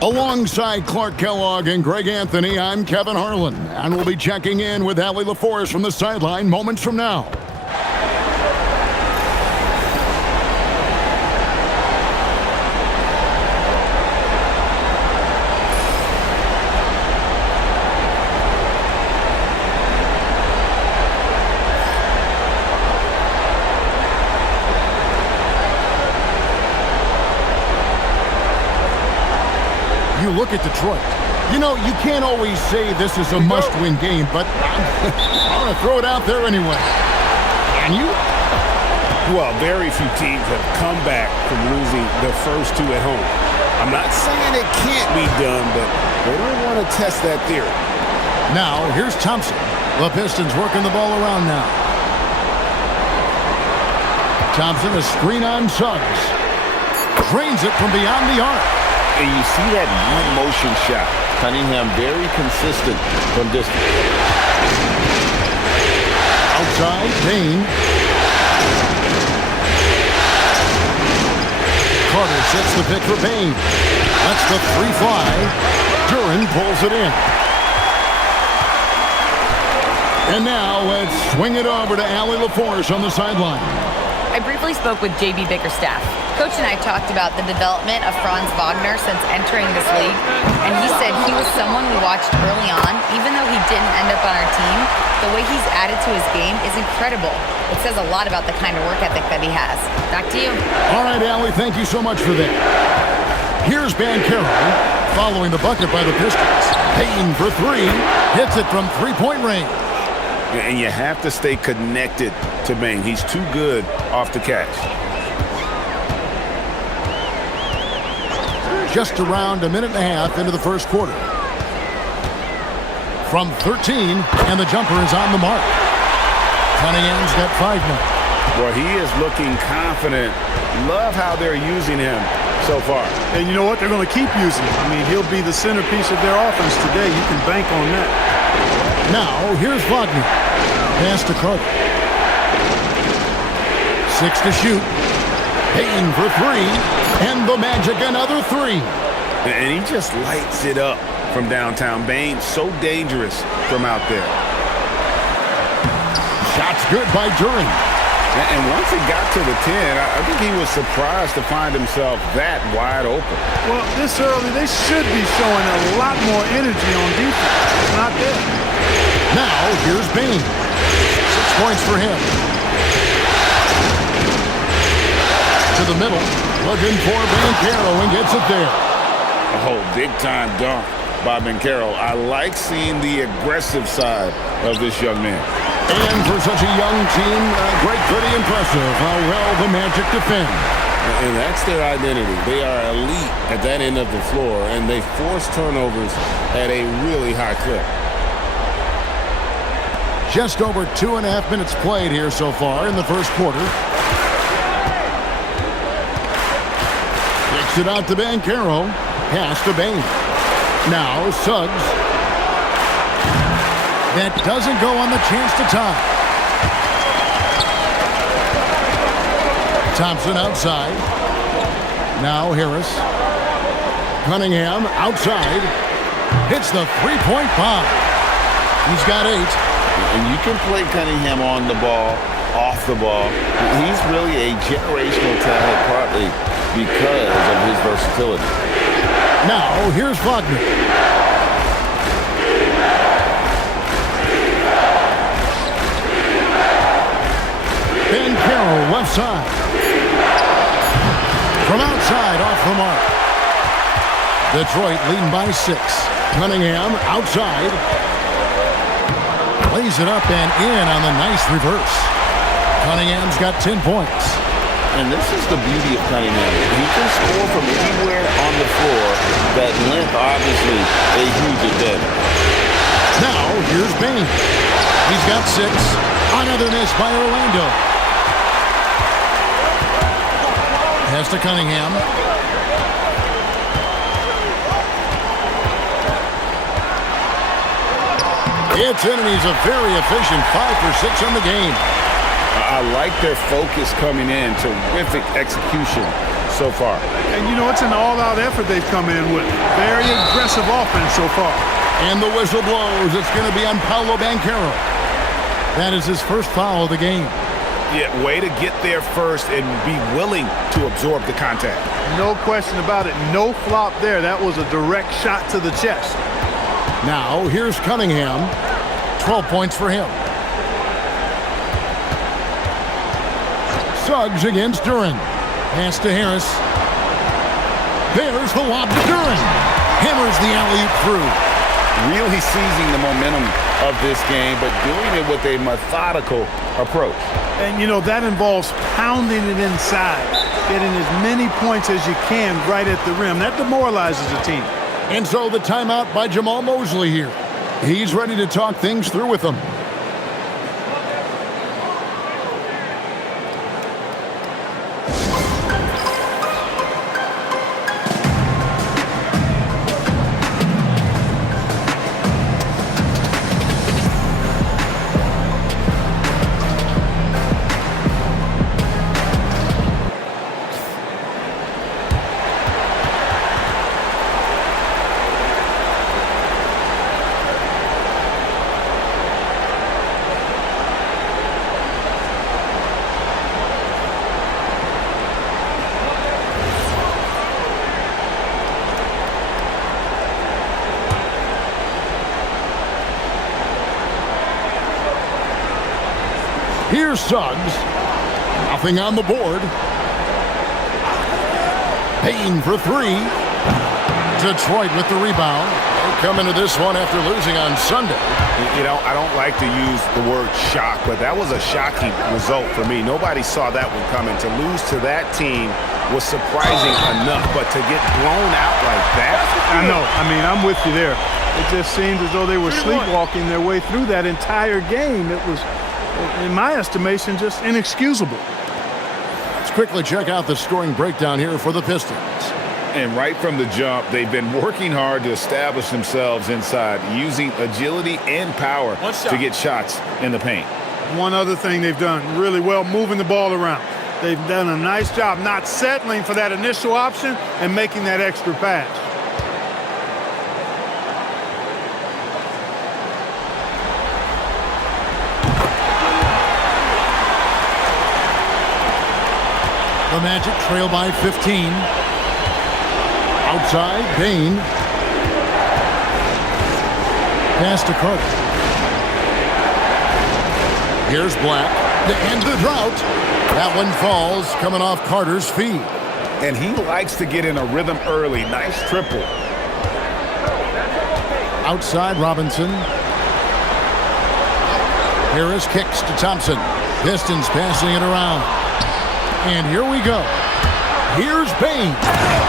Alongside Clark Kellogg and Greg Anthony, I'm Kevin Harlan, and we'll be checking in with Allie LaForest from the sideline moments from now. You look at Detroit. You know, you can't always say this is a must-win game, but I'm going to throw it out there anyway. And you? Well, very few teams have come back from losing the first two at home. I'm not saying it can't be done, but they don't want to test that theory. Now, here's Thompson. The Pistons working the ball around now. Thompson, a screen on Suggs. Drains it from beyond the arc. And you see that one-motion shot. Cunningham very consistent from distance. Outside, Payne. Carter sets the pick for Payne. That's the three fly. Duran pulls it in. And now let's swing it over to Allie LaForest on the sideline. I briefly spoke with J.B. Bickerstaff. Coach and I talked about the development of Franz Wagner since entering this league, and he said he was someone we watched early on. Even though he didn't end up on our team, the way he's added to his game is incredible. It says a lot about the kind of work ethic that he has. Back to you. All right, Allie, thank you so much for that. Here's Banchero following the bucket by the Pistons. Payton for three, hits it from three-point range. And you have to stay connected to Bane. He's too good off the catch. Just around a minute and a half into the first quarter. From 13, and the jumper is on the mark. Cunningham's got 5 now. Well, he is looking confident. Love how they're using him so far. And you know what? They're going to keep using him. I mean, he'll be the centerpiece of their offense today. You can bank on that. Now, here's Wagner. Pass to Carter. 6 to shoot. Payton for 3. And the Magic another 3. And he just lights it up from downtown. Bane, so dangerous from out there. Shot's good by Duran. And once it got to the 10, I think he was surprised to find himself that wide open. Well, this early, they should be showing a lot more energy on defense. It's not there. Now, here's Bane. 6 points for him. To the middle, looking for Banchero and gets it there. Oh, big-time dunk by Banchero. I like seeing the aggressive side of this young man. And for such a young team, pretty impressive how well the Magic defend. And that's their identity. They are elite at that end of the floor, and they force turnovers at a really high clip. Just over 2.5 minutes played here so far in the first quarter. Kicks it out to Banchero. Pass to Bane. Now Suggs. That doesn't go on the chance to tie. Thompson outside. Now Harris. Cunningham outside. Hits the three-point bomb. He's got 8. And you can play Cunningham on the ball, off the ball. He's really a generational talent partly because of his versatility. Now, here's Wagner. Banchero left side. From outside, off the mark. Detroit leading by 6. Cunningham outside. Lays it up and in on the nice reverse. Cunningham's got 10 points. And this is the beauty of Cunningham. He can score from anywhere on the floor. That length, obviously, a huge advantage. Now, here's Bane. He's got 6. Another miss by Orlando. Pass to Cunningham. It's in, and he's a very efficient 5 for 6 on the game. I like their focus coming in. Terrific execution so far. And, you know, it's an all-out effort they've come in with. Very aggressive offense so far. And the whistle blows. It's going to be on Paolo Banchero. That is his first foul of the game. Yeah, way to get there first and be willing to absorb the contact. No question about it. No flop there. That was a direct shot to the chest. Now, here's Cunningham. 12 points for him. Suggs against Duran. Pass to Harris. There's the lob to Duran. Hammers the alley-oop through. Really seizing the momentum of this game, but doing it with a methodical approach. And, you know, that involves pounding it inside, getting as many points as you can right at the rim. That demoralizes a team. And so the timeout by Jamal Mosley here. He's ready to talk things through with them. Here's Suggs. Nothing on the board. Payne for three. Detroit with the rebound. They come into this one after losing on Sunday. You know, I don't like to use the word shock, but that was a shocking result for me. Nobody saw that one coming. To lose to that team was surprising enough, but to get blown out like that? I know. I mean, I'm with you there. It just seemed as though they were sleepwalking their way through that entire game. It was, in my estimation, just inexcusable. Let's quickly check out the scoring breakdown here for the Pistons. And right from the jump, they've been working hard to establish themselves inside, using agility and power to get shots in the paint. One other thing they've done really well, moving the ball around. They've done a nice job not settling for that initial option and making that extra pass. The Magic trail by 15. Outside, Payne. Pass to Carter. Here's Black to end the drought. That one falls, coming off Carter's feet. And he likes to get in a rhythm early. Nice triple. Outside, Robinson. Harris kicks to Thompson. Pistons passing it around. And here we go. Here's Payne.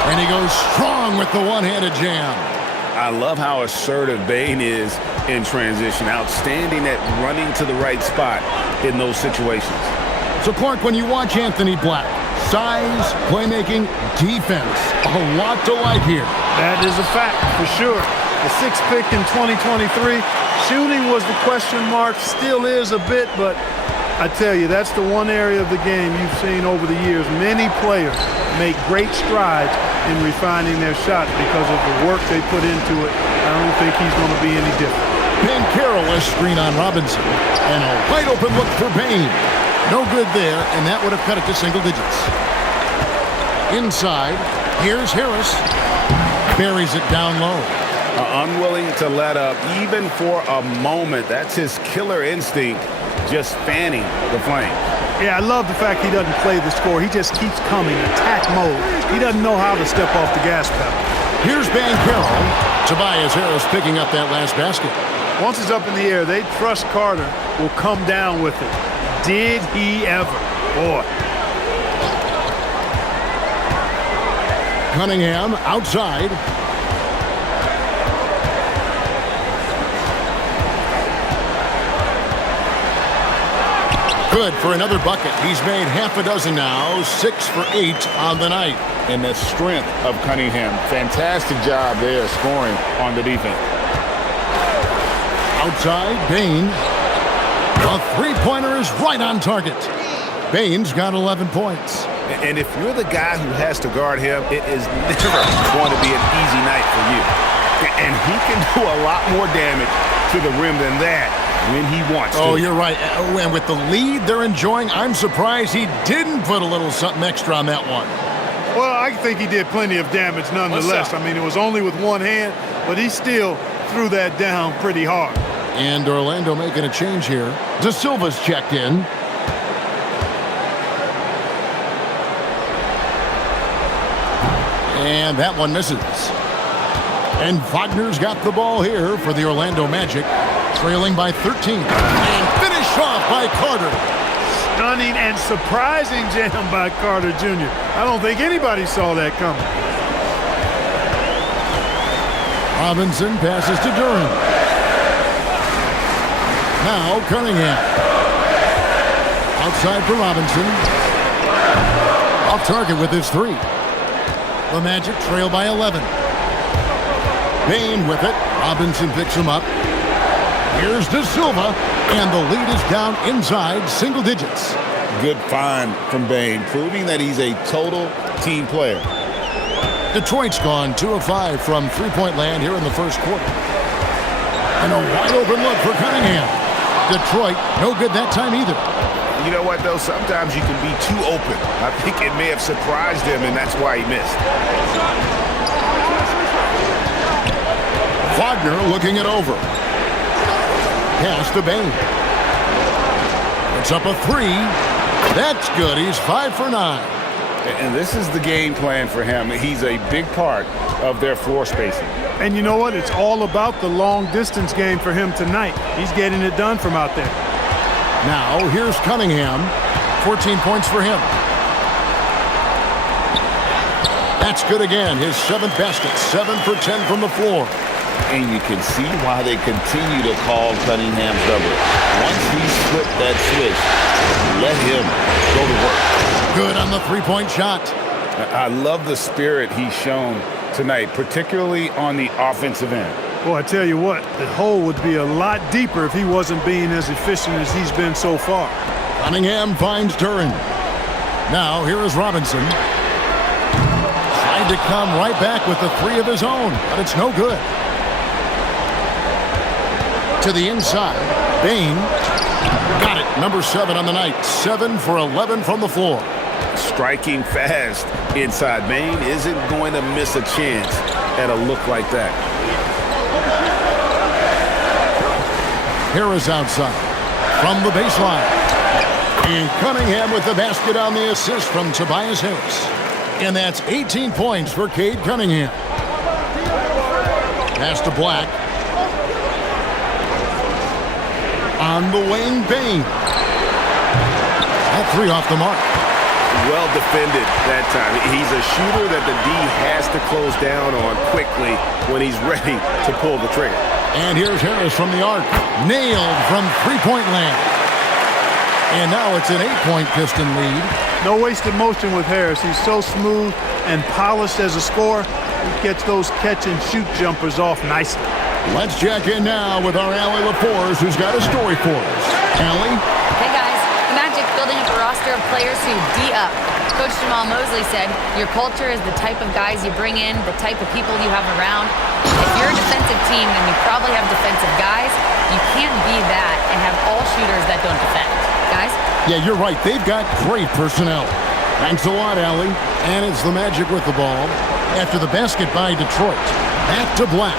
And he goes strong with the one-handed jam. I love how assertive Payne is in transition. Outstanding at running to the right spot in those situations. So, Clark, when you watch Anthony Black, size, playmaking, defense, a lot to like here. That is a fact for sure. The sixth pick in 2023. Shooting was the question mark, still is a bit, but I tell you, that's the one area of the game you've seen over the years. Many players make great strides in refining their shot because of the work they put into it. I don't think he's going to be any different. Banchero a screen on Robinson. And a wide open look for Payne. No good there, and that would have cut it to single digits. Inside, here's Harris. Buries it down low. Unwilling to let up even for a moment. That's his killer instinct, just fanning the flame. Yeah, I love the fact he doesn't play the score. He just keeps coming, attack mode. He doesn't know how to step off the gas pedal. Here's Banchero. Tobias Harris picking up that last basket. Once it's up in the air, they trust Carter will come down with it. Did he ever? Boy. Cunningham outside. Good for another bucket. He's made half a dozen now, 6 for 8 on the night. And the strength of Cunningham. Fantastic job there scoring on the defense. Outside, Payne. A three-pointer is right on target. Payne's got 11 points. And if you're the guy who has to guard him, it is never going to be an easy night for you. And he can do a lot more damage to the rim than that when he wants to. Oh, you're right. And with the lead they're enjoying, I'm surprised he didn't put a little something extra on that one. Well, I think he did plenty of damage nonetheless. I mean, it was only with one hand, but he still threw that down pretty hard. And Orlando making a change here. De Silva's checked in. And that one misses. And Wagner's got the ball here for the Orlando Magic, trailing by 13. And finished off by Carter. Stunning and surprising jam by Carter Jr. I don't think anybody saw that coming. Robinson passes to Durham. Now Cunningham. Outside for Robinson. Off target with his three. The Magic trail by 11. Bain with it. Robinson picks him up. Here's De Silva, and the lead is down inside single digits. Good find from Bain, proving that he's a total team player. Detroit's gone 2 of 5 from three-point land here in the first quarter. And a wide-open look for Cunningham. Detroit, no good that time either. You know what, though? Sometimes you can be too open. I think it may have surprised him, and that's why he missed. Wagner looking it over. Pass to Bain. It's up a three. That's good. He's 5 for 9. And this is the game plan for him. He's a big part of their floor spacing. And you know what? It's all about the long-distance game for him tonight. He's getting it done from out there. Now, here's Cunningham. 14 points for him. That's good again. His 7th basket. 7 for 10 from the floor. And you can see why they continue to call Cunningham's double. Once he flipped that switch, let him go to work. Good on the three-point shot. I love the spirit he's shown tonight, particularly on the offensive end. Well, I tell you what, the hole would be a lot deeper if he wasn't being as efficient as he's been so far. Cunningham finds Duran. Now, here is Robinson. Tried to come right back with the three of his own, but it's no good. To the inside, Bain got it. Number 7 on the night. 7 for 11 from the floor. Striking fast inside. Bain isn't going to miss a chance at a look like that. Harris outside from the baseline. And Cunningham with the basket on the assist from Tobias Harris. And that's 18 points for Cade Cunningham. Pass to Black. On the wing, Bain. That three off the mark. Well defended that time. He's a shooter that the D has to close down on quickly when he's ready to pull the trigger. And here's Harris from the arc. Nailed from three-point land. And now it's an 8-point Piston lead. No wasted motion with Harris. He's so smooth and polished as a scorer. He gets those catch-and-shoot jumpers off nicely. Let's check in now with our Allie LaForce, who's got a story for us. Allie? Hey guys, the Magic building up a roster of players who D up. Coach Jamal Mosley said, your culture is the type of guys you bring in, the type of people you have around. If you're a defensive team, then you probably have defensive guys. You can't be that and have all shooters that don't defend. Guys? Yeah, you're right. They've got great personnel. Thanks a lot, Allie. And it's the Magic with the ball after the basket by Detroit. Back to Black.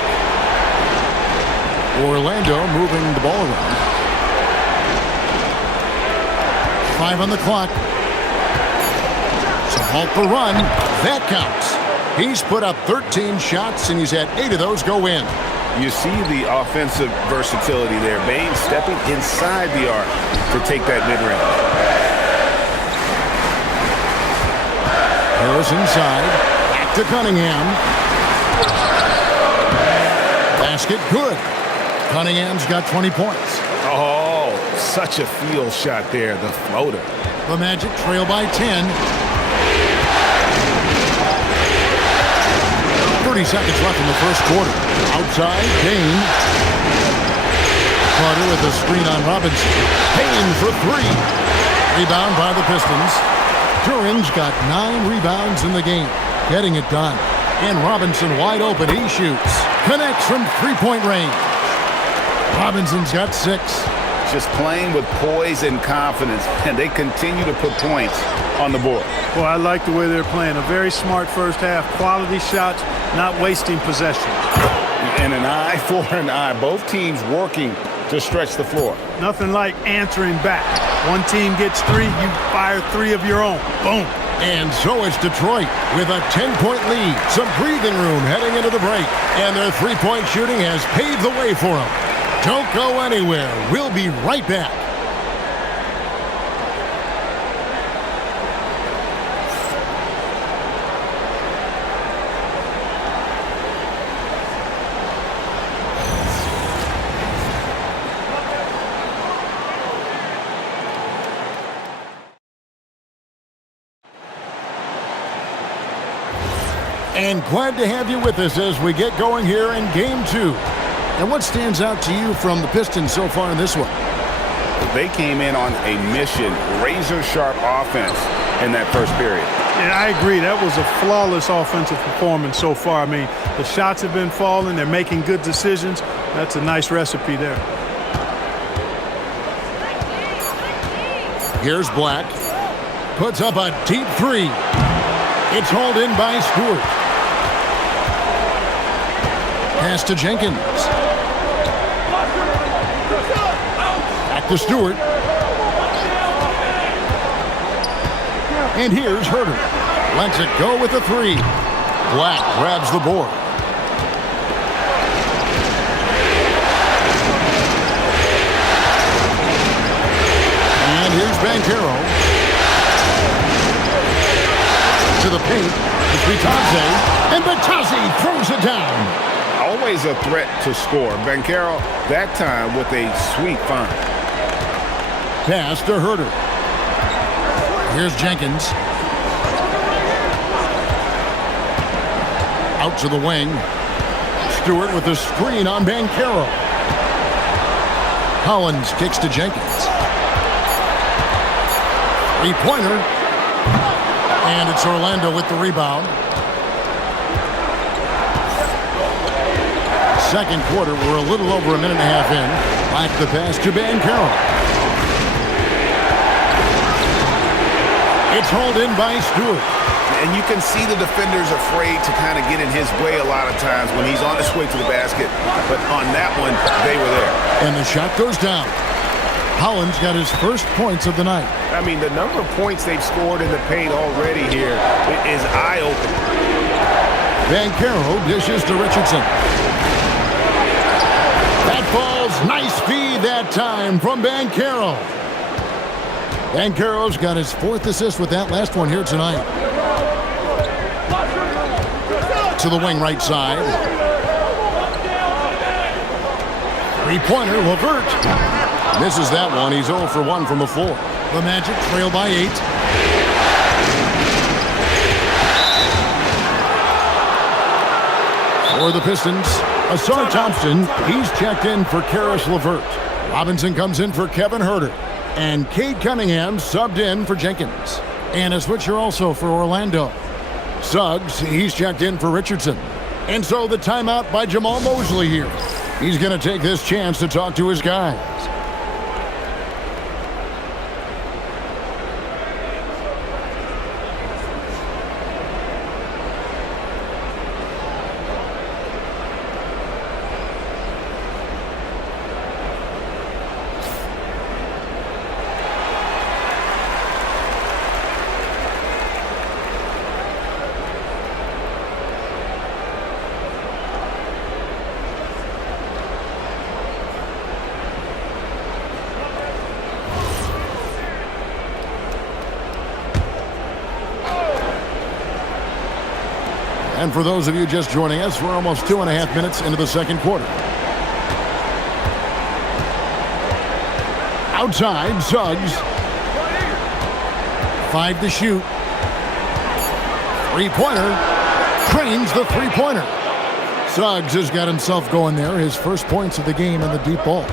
Orlando moving the ball around. 5 on the clock. So halt the run. That counts. He's put up 13 shots, and he's had 8 of those go in. You see the offensive versatility there. Bain stepping inside the arc to take that mid-range. Harris inside. Back to Cunningham. Basket good. Cunningham's got 20 points. Oh, such a field shot there, the floater. The Magic trail by 10. 30 seconds left in the first quarter. Outside, Bain. Carter with a screen on Robinson. Bain for 3. Rebound by the Pistons. Duran's got 9 rebounds in the game, getting it done. And Robinson wide open. He shoots. Connects from three-point range. Robinson's got 6. Just playing with poise and confidence, and they continue to put points on the board. Well, I like the way they're playing. A very smart first half. Quality shots, not wasting possessions. And an eye for an eye. Both teams working to stretch the floor. Nothing like answering back. One team gets 3, you fire 3 of your own. Boom. And so is Detroit with a 10-point lead. Some breathing room heading into the break. And their three-point shooting has paved the way for them. Don't go anywhere. We'll be right back. And glad to have you with us as we get going here in Game 2. And what stands out to you from the Pistons so far in this one? They came in on a mission, razor-sharp offense in that first period. And I agree. That was a flawless offensive performance so far. I mean, the shots have been falling. They're making good decisions. That's a nice recipe there. Here's Black. Puts up a deep 3. It's hauled in by Stewart. Pass to Jenkins. Back to Stewart. And here's Herter. Lets it go with a 3. Black grabs the board. And here's Banchero. To the paint. It's Bitadze. And Bitadze throws it down. Always a threat to score. Banchero, that time with a sweet find. Pass to Herter. Here's Jenkins. Out to the wing. Stewart with the screen on Banchero. Collins kicks to Jenkins. Three-pointer. And it's Orlando with the rebound. Second quarter, we're a little over a minute and a half in. Back the pass to Banchero. It's hauled in by Stewart. And you can see the defenders afraid to kind of get in his way a lot of times when he's on his way to the basket. But on that one, they were there. And the shot goes down. Collins got his first points of the night. I mean, the number of points they've scored in the paint already here is eye-opening. Banchero dishes to Richardson. That falls. Nice feed that time from Banchero. Banchero's got his 4th assist with that last one here tonight. To the wing right side. Three-pointer, LeVert. Misses that one. He's 0 for 1 from the floor. The Magic trail by 8. For the Pistons, Asar Thompson, he's checked in for Karis LeVert. Robinson comes in for Kevin Herter. And Cade Cunningham subbed in for Jenkins. And a switcher also for Orlando. Suggs, he's checked in for Richardson. And so the timeout by Jamal Mosley here. He's going to take this chance to talk to his guys. And for those of you just joining us, we're almost 2.5 minutes into the second quarter. Outside, Suggs. 5 to shoot. Three-pointer. Trains the three-pointer. Suggs has got himself going there. His first points of the game in the deep ball.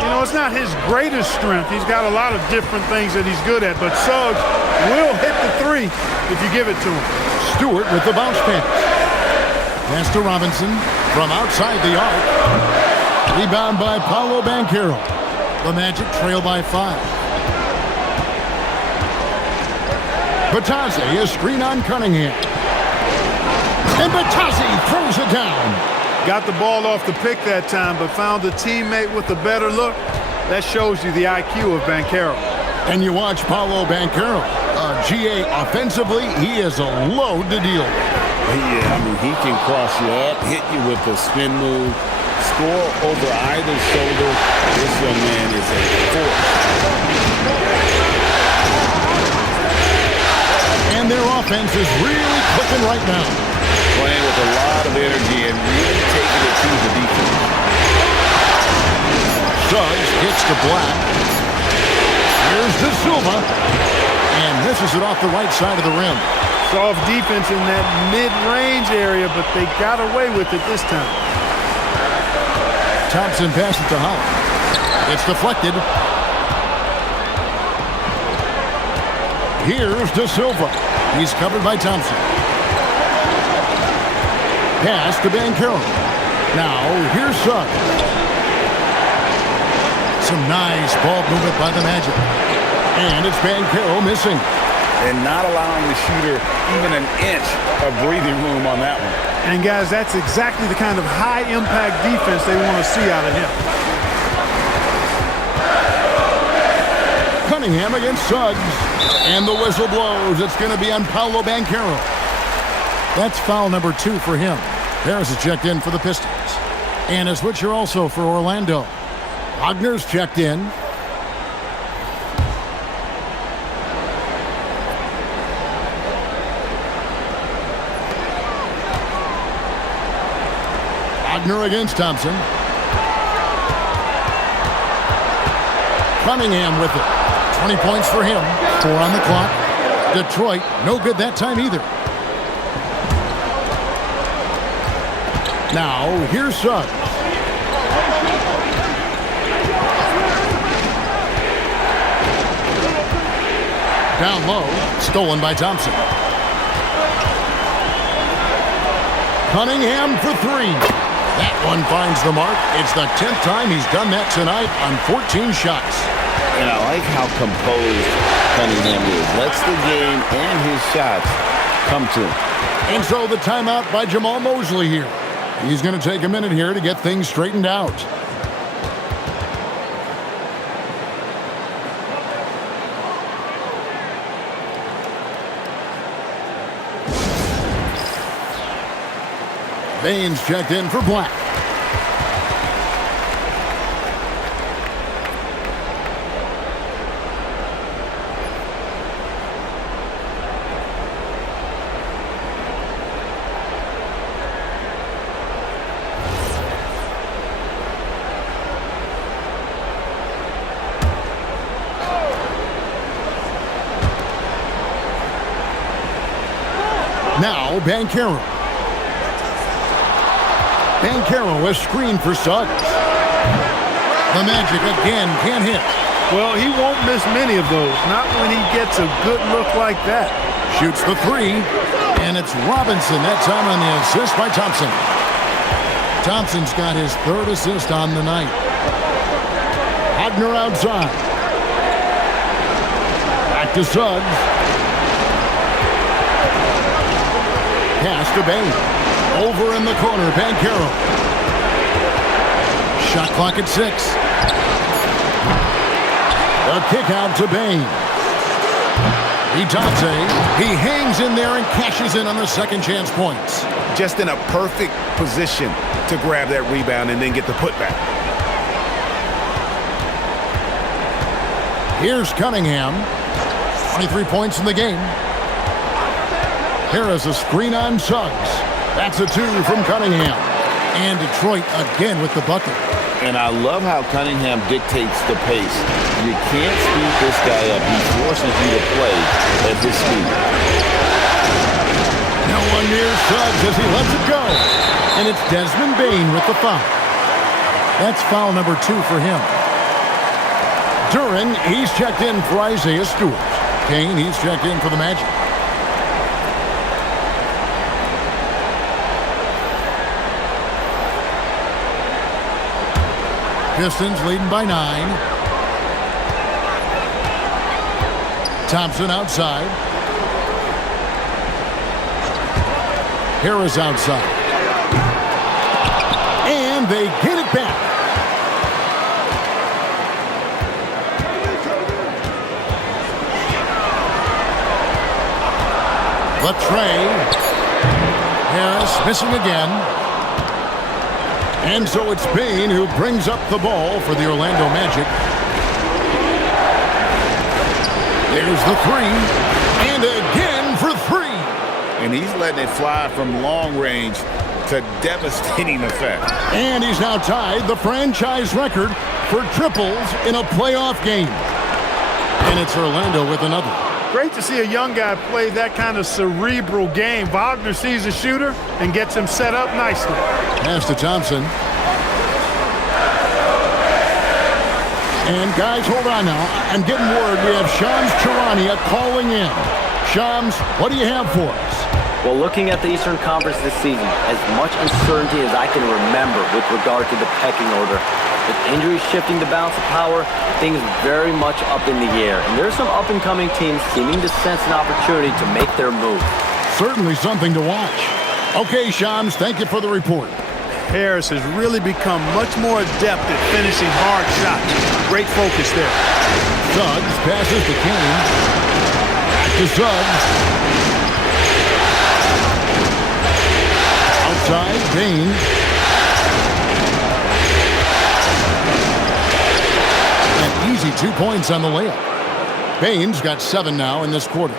You know, it's not his greatest strength. He's got a lot of different things that he's good at, but Suggs will hit the three if you give it to him. Stewart with the bounce pass. Pass to Robinson from outside the arc. Rebound by Paolo Banchero. The Magic trail by 5. Batazzi, a screen on Cunningham. And Batazzi throws it down. Got the ball off the pick that time, but found a teammate with a better look. That shows you the IQ of Banchero. And you watch Paolo Banchero. GA offensively, he is a load to deal with. Yeah, I mean, he can cross you up, hit you with a spin move, score over either shoulder. This young man is a force. And their offense is really clicking right now. Playing with a lot of energy and really taking it to the defense. Suggs gets to Black. Here's De Silva. And misses it off the right side of the rim. Soft defense in that mid-range area, but they got away with it this time. Thompson passes to Holland. It's deflected. Here's De Silva. He's covered by Thompson. Pass to Banchero. Now, here's Suggs. Some nice ball movement by the Magic. And it's Banchero missing. And not allowing the shooter even an inch of breathing room on that one. And, guys, that's exactly the kind of high-impact defense they want to see out of him. Cunningham against Suggs. And the whistle blows. It's going to be on Paolo Banchero. That's foul number 2 for him. Harris is checked in for the Pistons. And a switcher also for Orlando. Wagner's checked in. Wagner against Thompson. Cunningham with it. 20 points for him. 4 on the clock. Detroit, no good that time either. Now, here's Suggs. Down low, stolen by Thompson. Cunningham for 3. That one finds the mark. It's the 10th time he's done that tonight on 14 shots. And I like how composed Cunningham is. Lets the game and his shots come to him. And so the timeout by Jamal Mosley here. He's going to take a minute here to get things straightened out. Baines checked in for Black. Now, Banchero. Banchero is screened for Suggs. The Magic again can't hit. Well, he won't miss many of those. Not when he gets a good look like that. Shoots the 3. And it's Robinson that time on the assist by Thompson. Thompson's got his 3rd assist on the night. Wagner outside. Back to Suggs. Pass to Baines. Over in the corner, Banchero. Shot clock at 6. The kick out to Baines. He hangs in there and cashes in on the second chance points. Just in a perfect position to grab that rebound and then get the putback. Here's Cunningham. 23 points in the game. Here is a screen on Suggs. That's a 2 from Cunningham. And Detroit again with the bucket. And I love how Cunningham dictates the pace. You can't speed this guy up. He forces you to play at his speed. No one near Suggs as he lets it go. And it's Desmond Bane with the foul. That's foul number 2 for him. Duran, he's checked in for Isaiah Stewart. Kane, he's checked in for the Magic. Pistons leading by 9. Thompson outside. Harris outside. And they get it back. Latrey. Harris missing again. And so it's Payne who brings up the ball for the Orlando Magic. There's the three. And again for three. And he's letting it fly from long range to devastating effect. And he's now tied the franchise record for triples in a playoff game. And it's Orlando with another. Great to see a young guy play that kind of cerebral game. Wagner sees a shooter and gets him set up nicely. Pass to Thompson. And guys, hold on now. I'm getting word we have Shams Charania calling in. Shams, what do you have for us? Well, looking at the Eastern Conference this season, as much uncertainty as I can remember with regard to the pecking order. With injuries shifting the balance of power, things very much up in the air. And there's some up-and-coming teams seeming to sense an opportunity to make their move. Certainly something to watch. Okay, Shams, thank you for the report. Harris has really become much more adept at finishing hard shots. Great focus there. Suggs passes to Kane. Back to Suggs. Outside, Payne. Easy 2 points on the layup. Bane's got 7 now in this quarter.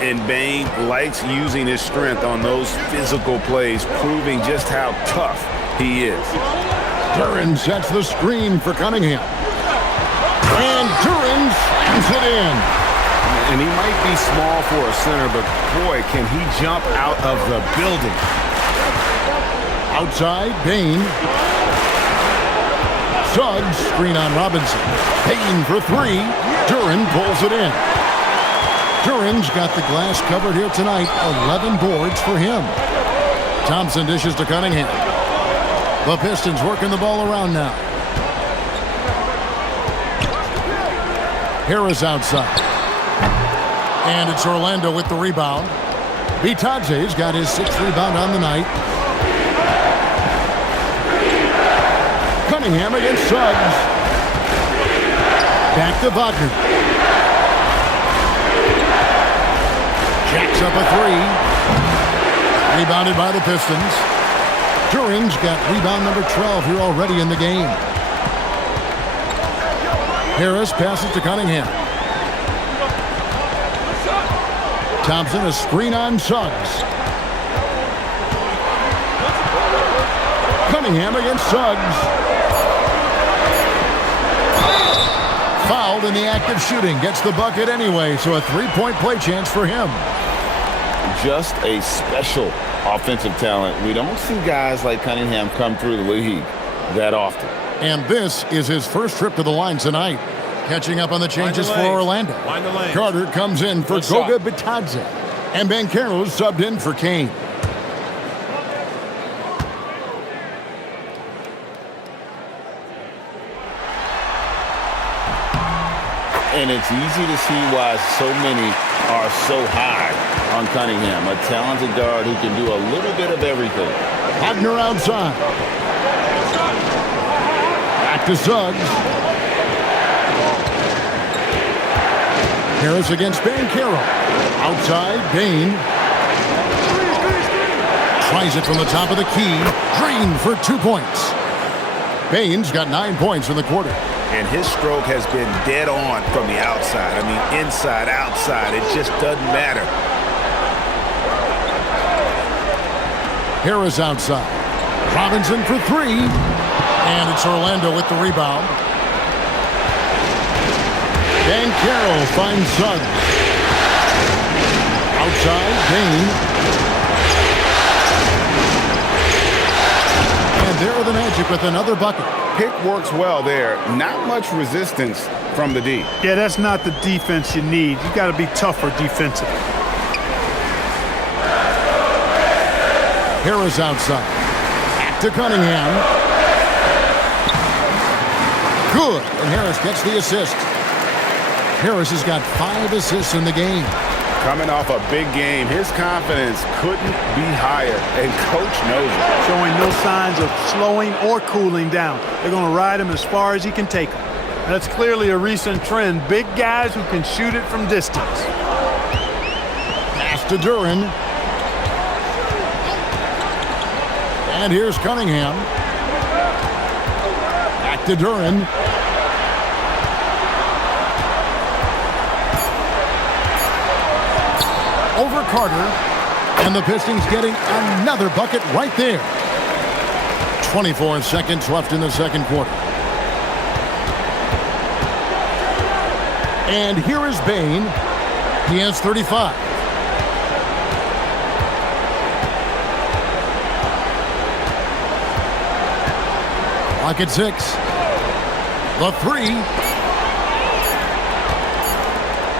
And Bane likes using his strength on those physical plays, proving just how tough he is. Duran sets the screen for Cunningham. And Duran slams it in. And he might be small for a center, but boy, can he jump out of the building. Outside, Bane. Suggs, screen on Robinson. Payne for 3. Duran pulls it in. Duran's got the glass covered here tonight. 11 boards for him. Thompson dishes to Cunningham. The Pistons working the ball around now. Harris outside. And it's Orlando with the rebound. Bitadze's got his 6th rebound on the night. Cunningham against Suggs. Back to Wagner. Jacks up a 3. Rebounded by the Pistons. Duran's got rebound number 12 here already in the game. Harris passes to Cunningham. Thompson, a screen on Suggs. Cunningham against Suggs. Fouled in the act of shooting. Gets the bucket anyway, so a 3-point play chance for him. Just a special offensive talent. We don't see guys like Cunningham come through the league that often. And this is his first trip to the line tonight. Catching up on the changes for Orlando. Carter comes in for Goga Bitadze. And Banchero's subbed in for Kane. And it's easy to see why so many are so high on Cunningham, a talented guard who can do a little bit of everything. Wagner outside. Back to Suggs. Harris against Banchero. Outside, Payne. Tries it from the top of the key. Green for 2 points. Payne's got 9 points in the quarter. And his stroke has been dead on from the outside. I mean, inside, outside, it just doesn't matter. Harris outside. Robinson for 3. And it's Orlando with the rebound. Banchero finds Suggs. Outside, Payne. And And there are the Magic with another bucket. Pick works well there. Not much resistance from the D. Yeah, that's not the defense you need. You got to be tougher defensively. Harris outside. Back to Cunningham. Good. And Harris gets the assist. Harris has got 5 assists in the game. Coming off a big game, his confidence couldn't be higher, and Coach knows it. Showing no signs of slowing or cooling down. They're going to ride him as far as he can take them. That's clearly a recent trend. Big guys who can shoot it from distance. Pass to Duran. And here's Cunningham. Back to Duran. Over Carter, and the Pistons getting another bucket right there. 24 seconds left in the second quarter. And here is Bane. He has 35. Clock at 6. The 3.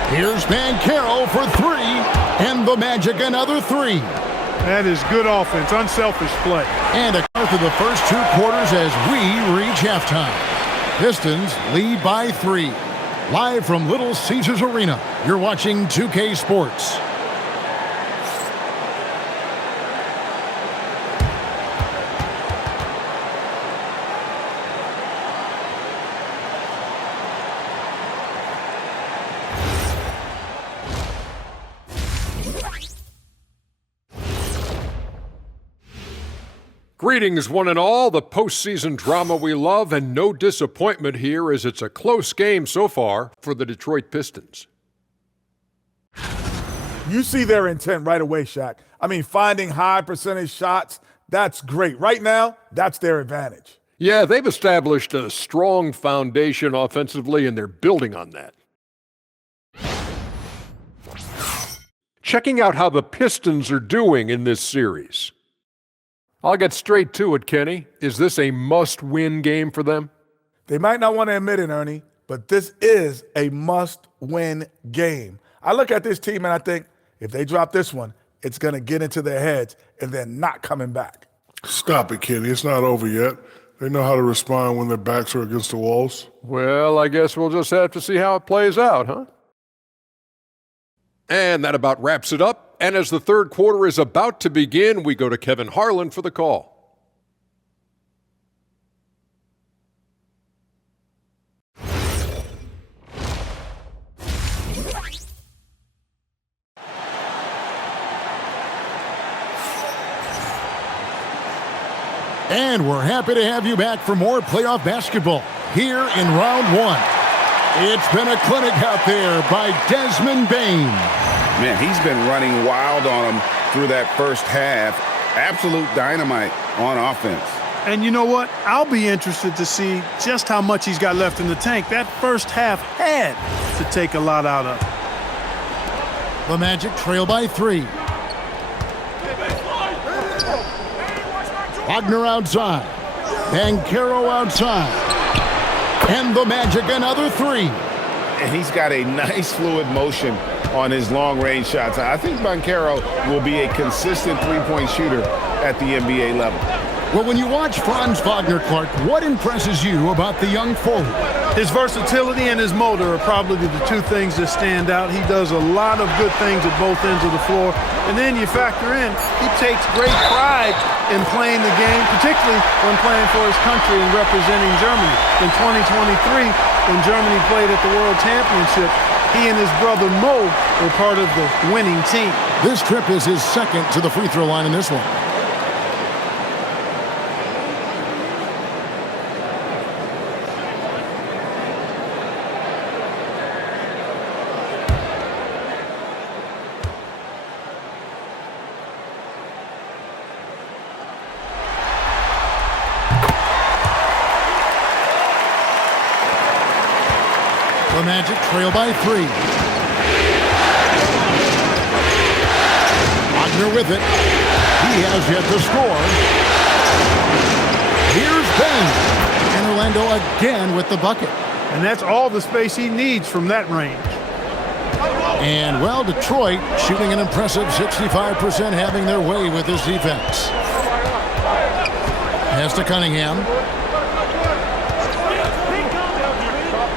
Here's Banchero for 3, and the Magic another 3. That is good offense, unselfish play. And a count to the first 2 quarters as we reach halftime. Pistons lead by 3. Live from Little Caesars Arena, you're watching 2K Sports. Greetings, one and all. The postseason drama we love, and no disappointment here as it's a close game so far for the Detroit Pistons. You see their intent right away, Shaq. I mean, finding high percentage shots, that's great. Right now, that's their advantage. Yeah, they've established a strong foundation offensively, and they're building on that. Checking out how the Pistons are doing in this series. I'll get straight to it, Kenny. Is this a must-win game for them? They might not want to admit it, Ernie, but this is a must-win game. I look at this team and I think if they drop this one, it's going to get into their heads and they're not coming back. Stop it, Kenny. It's not over yet. They know how to respond when their backs are against the walls. Well, I guess we'll just have to see how it plays out, huh? And that about wraps it up. And as the third quarter is about to begin, we go to Kevin Harlan for the call. And we're happy to have you back for more playoff basketball here in round 1. It's been a clinic out there by Desmond Bane. Man, he's been running wild on them through that first half. Absolute dynamite on offense. And you know what? I'll be interested to see just how much he's got left in the tank. That first half had to take a lot out of it. The Magic trail by 3. Wagner outside. Banchero outside. And the Magic another 3. And he's got a nice fluid motion on his long-range shots. I think Banchero will be a consistent three-point shooter at the NBA level. Well, when you watch Franz Wagner, Clark, what impresses you about the young forward? His versatility and his motor are probably the 2 things that stand out. He does a lot of good things at both ends of the floor. And then you factor in, he takes great pride in playing the game, particularly when playing for his country and representing Germany. In 2023, when Germany played at the World Championship, he and his brother Mo were part of the winning team. This trip is his second to the free throw line in this one. The Magic trail by 3. Wagner with it. He has yet to score. again with the bucket. And that's all the space he needs from that range. And, well, Detroit shooting an impressive 65%, having their way with this defense. Pass to Cunningham.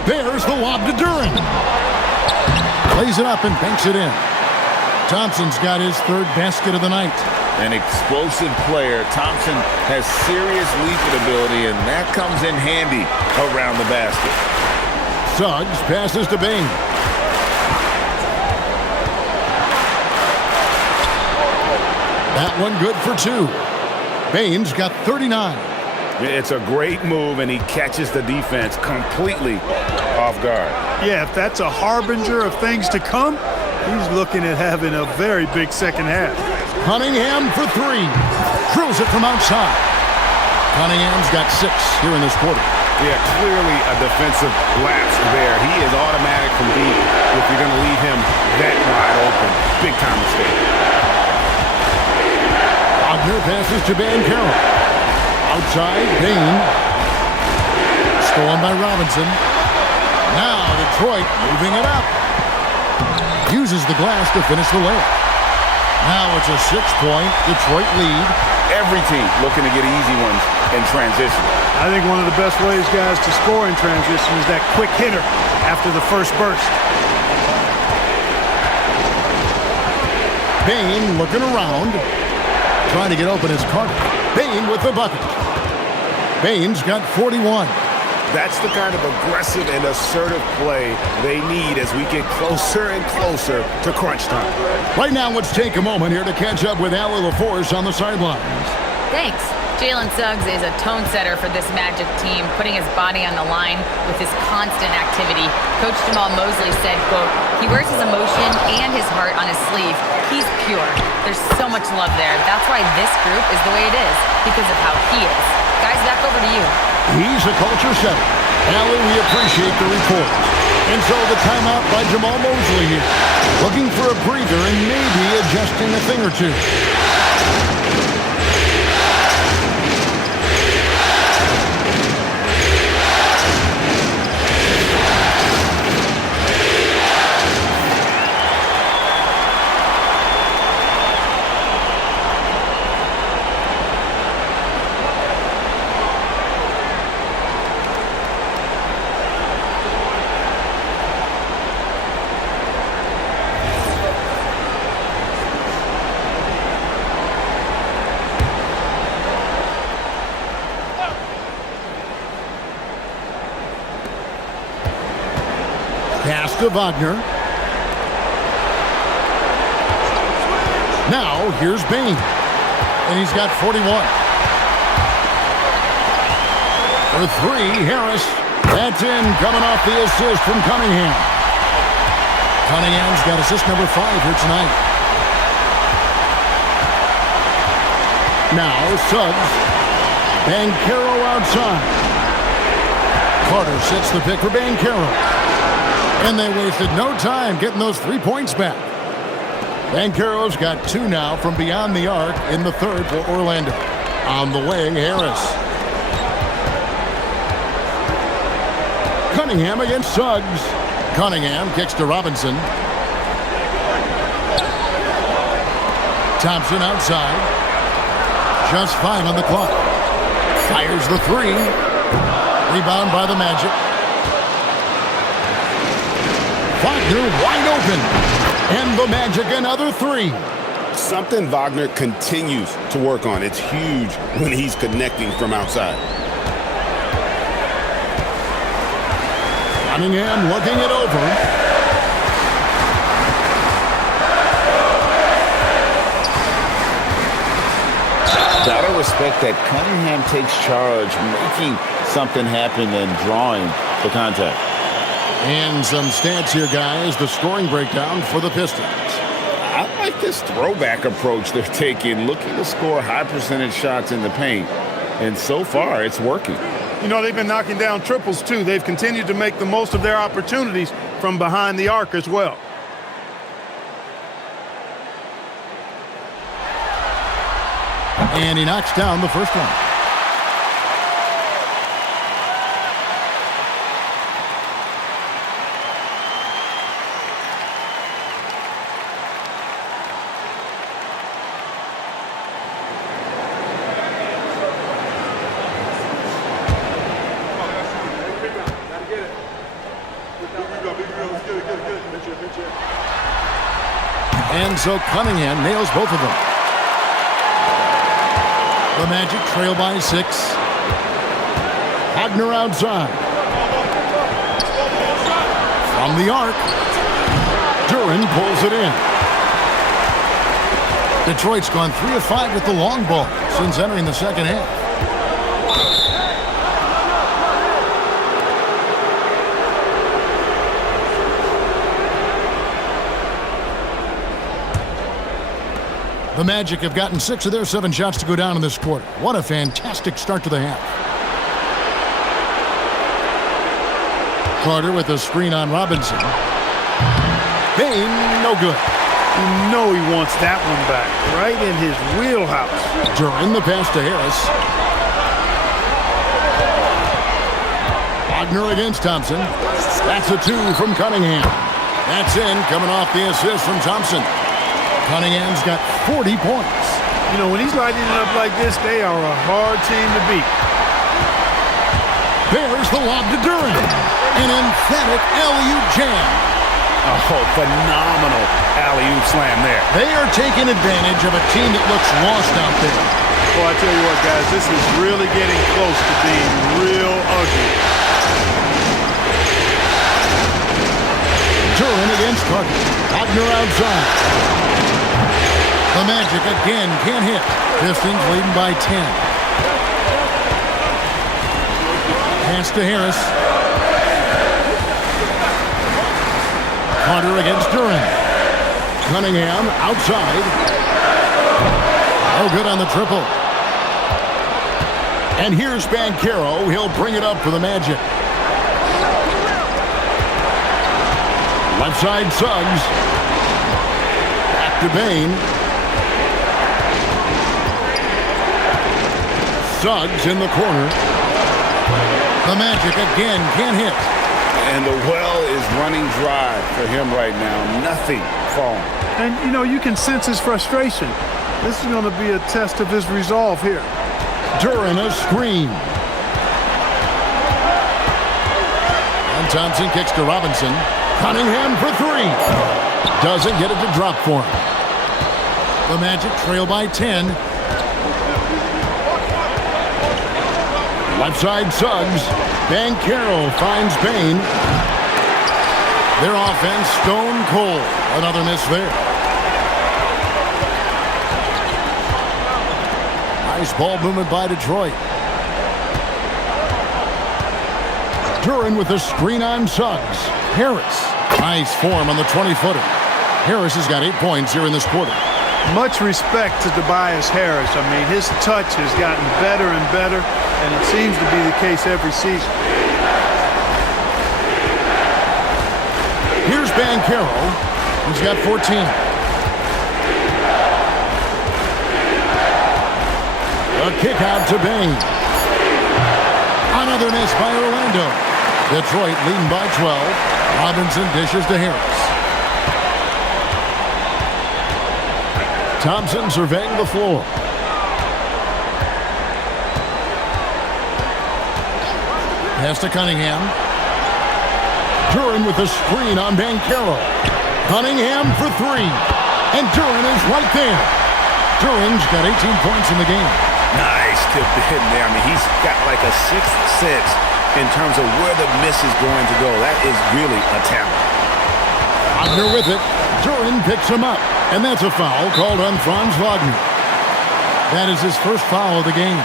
There's the lob to Duren. Plays it up and banks it in. Thompson's got his third basket of the night. An explosive player. Thompson has serious leaping ability, and that comes in handy around the basket. Suggs passes to Bain. That one good for two. Bain's got 39. It's a great move, and he catches the defense completely off guard. Yeah, if that's a harbinger of things to come, he's looking at having a very big second half. Cunningham for three. Drills it from outside. Cunningham's got 6 here in this quarter. Yeah, clearly a defensive lapse there. He is automatic from deep if you're going to leave him that wide open. Big time mistake. Wagner passes to Carroll. Outside, Bain. Stolen by Robinson. Now Detroit moving it up. Uses the glass to finish the layup. Now it's a 6-point Detroit lead. Every team looking to get easy ones in transition. I think one of the best ways, guys, to score in transition is that quick hitter after the first burst. Bain looking around. Trying to get open is Carter. Bain with the bucket. Bain's got 41. That's the kind of aggressive and assertive play they need as we get closer and closer to crunch time. Right now, let's take a moment here to catch up with Allie LaForce on the sidelines. Thanks. Jalen Suggs is a tone setter for this Magic team, putting his body on the line with his constant activity. Coach Jamal Mosley said, quote, he wears his emotion and his heart on his sleeve. He's pure. There's so much love there. That's why this group is the way it is, because of how he is. Guys, back over to you. He's a culture setter. Allie, we appreciate the report. And so the timeout by Jamal Mosley here. Looking for a breather and maybe adjusting a thing or two. Pass to Wagner. Now, here's Bain. And he's got 41. For three, Harris. That's in, coming off the assist from Cunningham. Cunningham's got assist number 5 here tonight. Now, Suggs. Banchero outside. Carter sets the pick for Banchero. And they wasted no time getting those 3 points back. Banchero's got 2 now from beyond the arc in the third for Orlando. On the wing, Harris. Cunningham against Suggs. Cunningham kicks to Robinson. Thompson outside. Just 5 on the clock. Fires the 3. Rebound by the Magic. Wagner wide open. And the Magic another 3. Something Wagner continues to work on. It's huge when he's connecting from outside. Cunningham looking it over. Gotta respect that Cunningham takes charge, making something happen and drawing the contact. And some stats here, guys. The scoring breakdown for the Pistons. I like this throwback approach they're taking, looking to score high percentage shots in the paint. And so far, it's working. You know, they've been knocking down triples, too. They've continued to make the most of their opportunities from behind the arc as well. And he knocks down the first one. And so Cunningham nails both of them. The Magic trail by 6. Wagner outside. From the arc. Duren pulls it in. Detroit's gone 3 of 5 with the long ball since entering the second half. The Magic have gotten 6 of their 7 shots to go down in this quarter. What a fantastic start to the half. Carter with a screen on Robinson. Bane, no good. You know he wants that one back, right in his wheelhouse. Duren the pass to Harris. Wagner against Thompson. That's a 2 from Cunningham. That's in, coming off the assist from Thompson. Cunningham's got 40 points. You know, when he's lighting it up like this, they are a hard team to beat. There's the lob to Duren. An emphatic alley-oop jam. Oh, phenomenal alley-oop slam there. They are taking advantage of a team that looks lost out there. Well, I tell you what, guys, this is really getting close to being real ugly. Duren against Carter. Wagner outside. The Magic again can't hit. Pistons leading by 10. Pass to Harris. Carter against Duren. Cunningham outside. Oh, good on the triple. And here's Banchero. He'll bring it up for the Magic. Left side Suggs. Back to Bane. Suggs in the corner. The Magic again can't hit. And the well is running dry for him right now. Nothing falling. And, you know, you can sense his frustration. This is going to be a test of his resolve here. Duren a screen. And Thompson kicks to Robinson. Cunningham for 3. Doesn't get it to drop for him. The Magic trail by 10. Left side Suggs. Banchero finds Bane. Their offense stone cold. Another miss there. Nice ball movement by Detroit. Duren with a screen on Suggs. Harris. Nice form on the 20-footer. Harris has got 8 points here in this quarter. Much respect to Tobias Harris. I mean, his touch has gotten better and better, and it seems to be the case every season. Here's Banchero. He's got 14. A kick out to Bane. Another miss by Orlando. Detroit leading by 12. Robinson dishes to Harris. Thompson surveying the floor. Pass to Cunningham. Duren with a screen on Banchero. Cunningham for 3. And Duren is right there. Duren's got 18 points in the game. Nice tip in there. I mean, he's got like a sixth sense in terms of where the miss is going to go. That is really a talent. Wagner with it. Duren picks him up. And that's a foul called on Franz Wagner. That is his first foul of the game.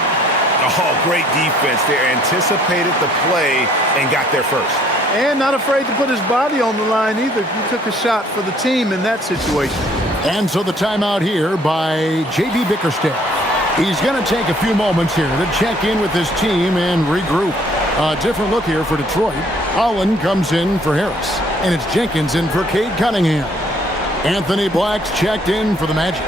Oh, great defense there. Anticipated the play and got there first. And not afraid to put his body on the line either. He took a shot for the team in that situation. And so the timeout here by J.B. Bickerstaff. He's going to take a few moments here to check in with his team and regroup. A different look here for Detroit. Allen comes in for Harris. And it's Jenkins in for Cade Cunningham. Anthony Black's checked in for the Magic.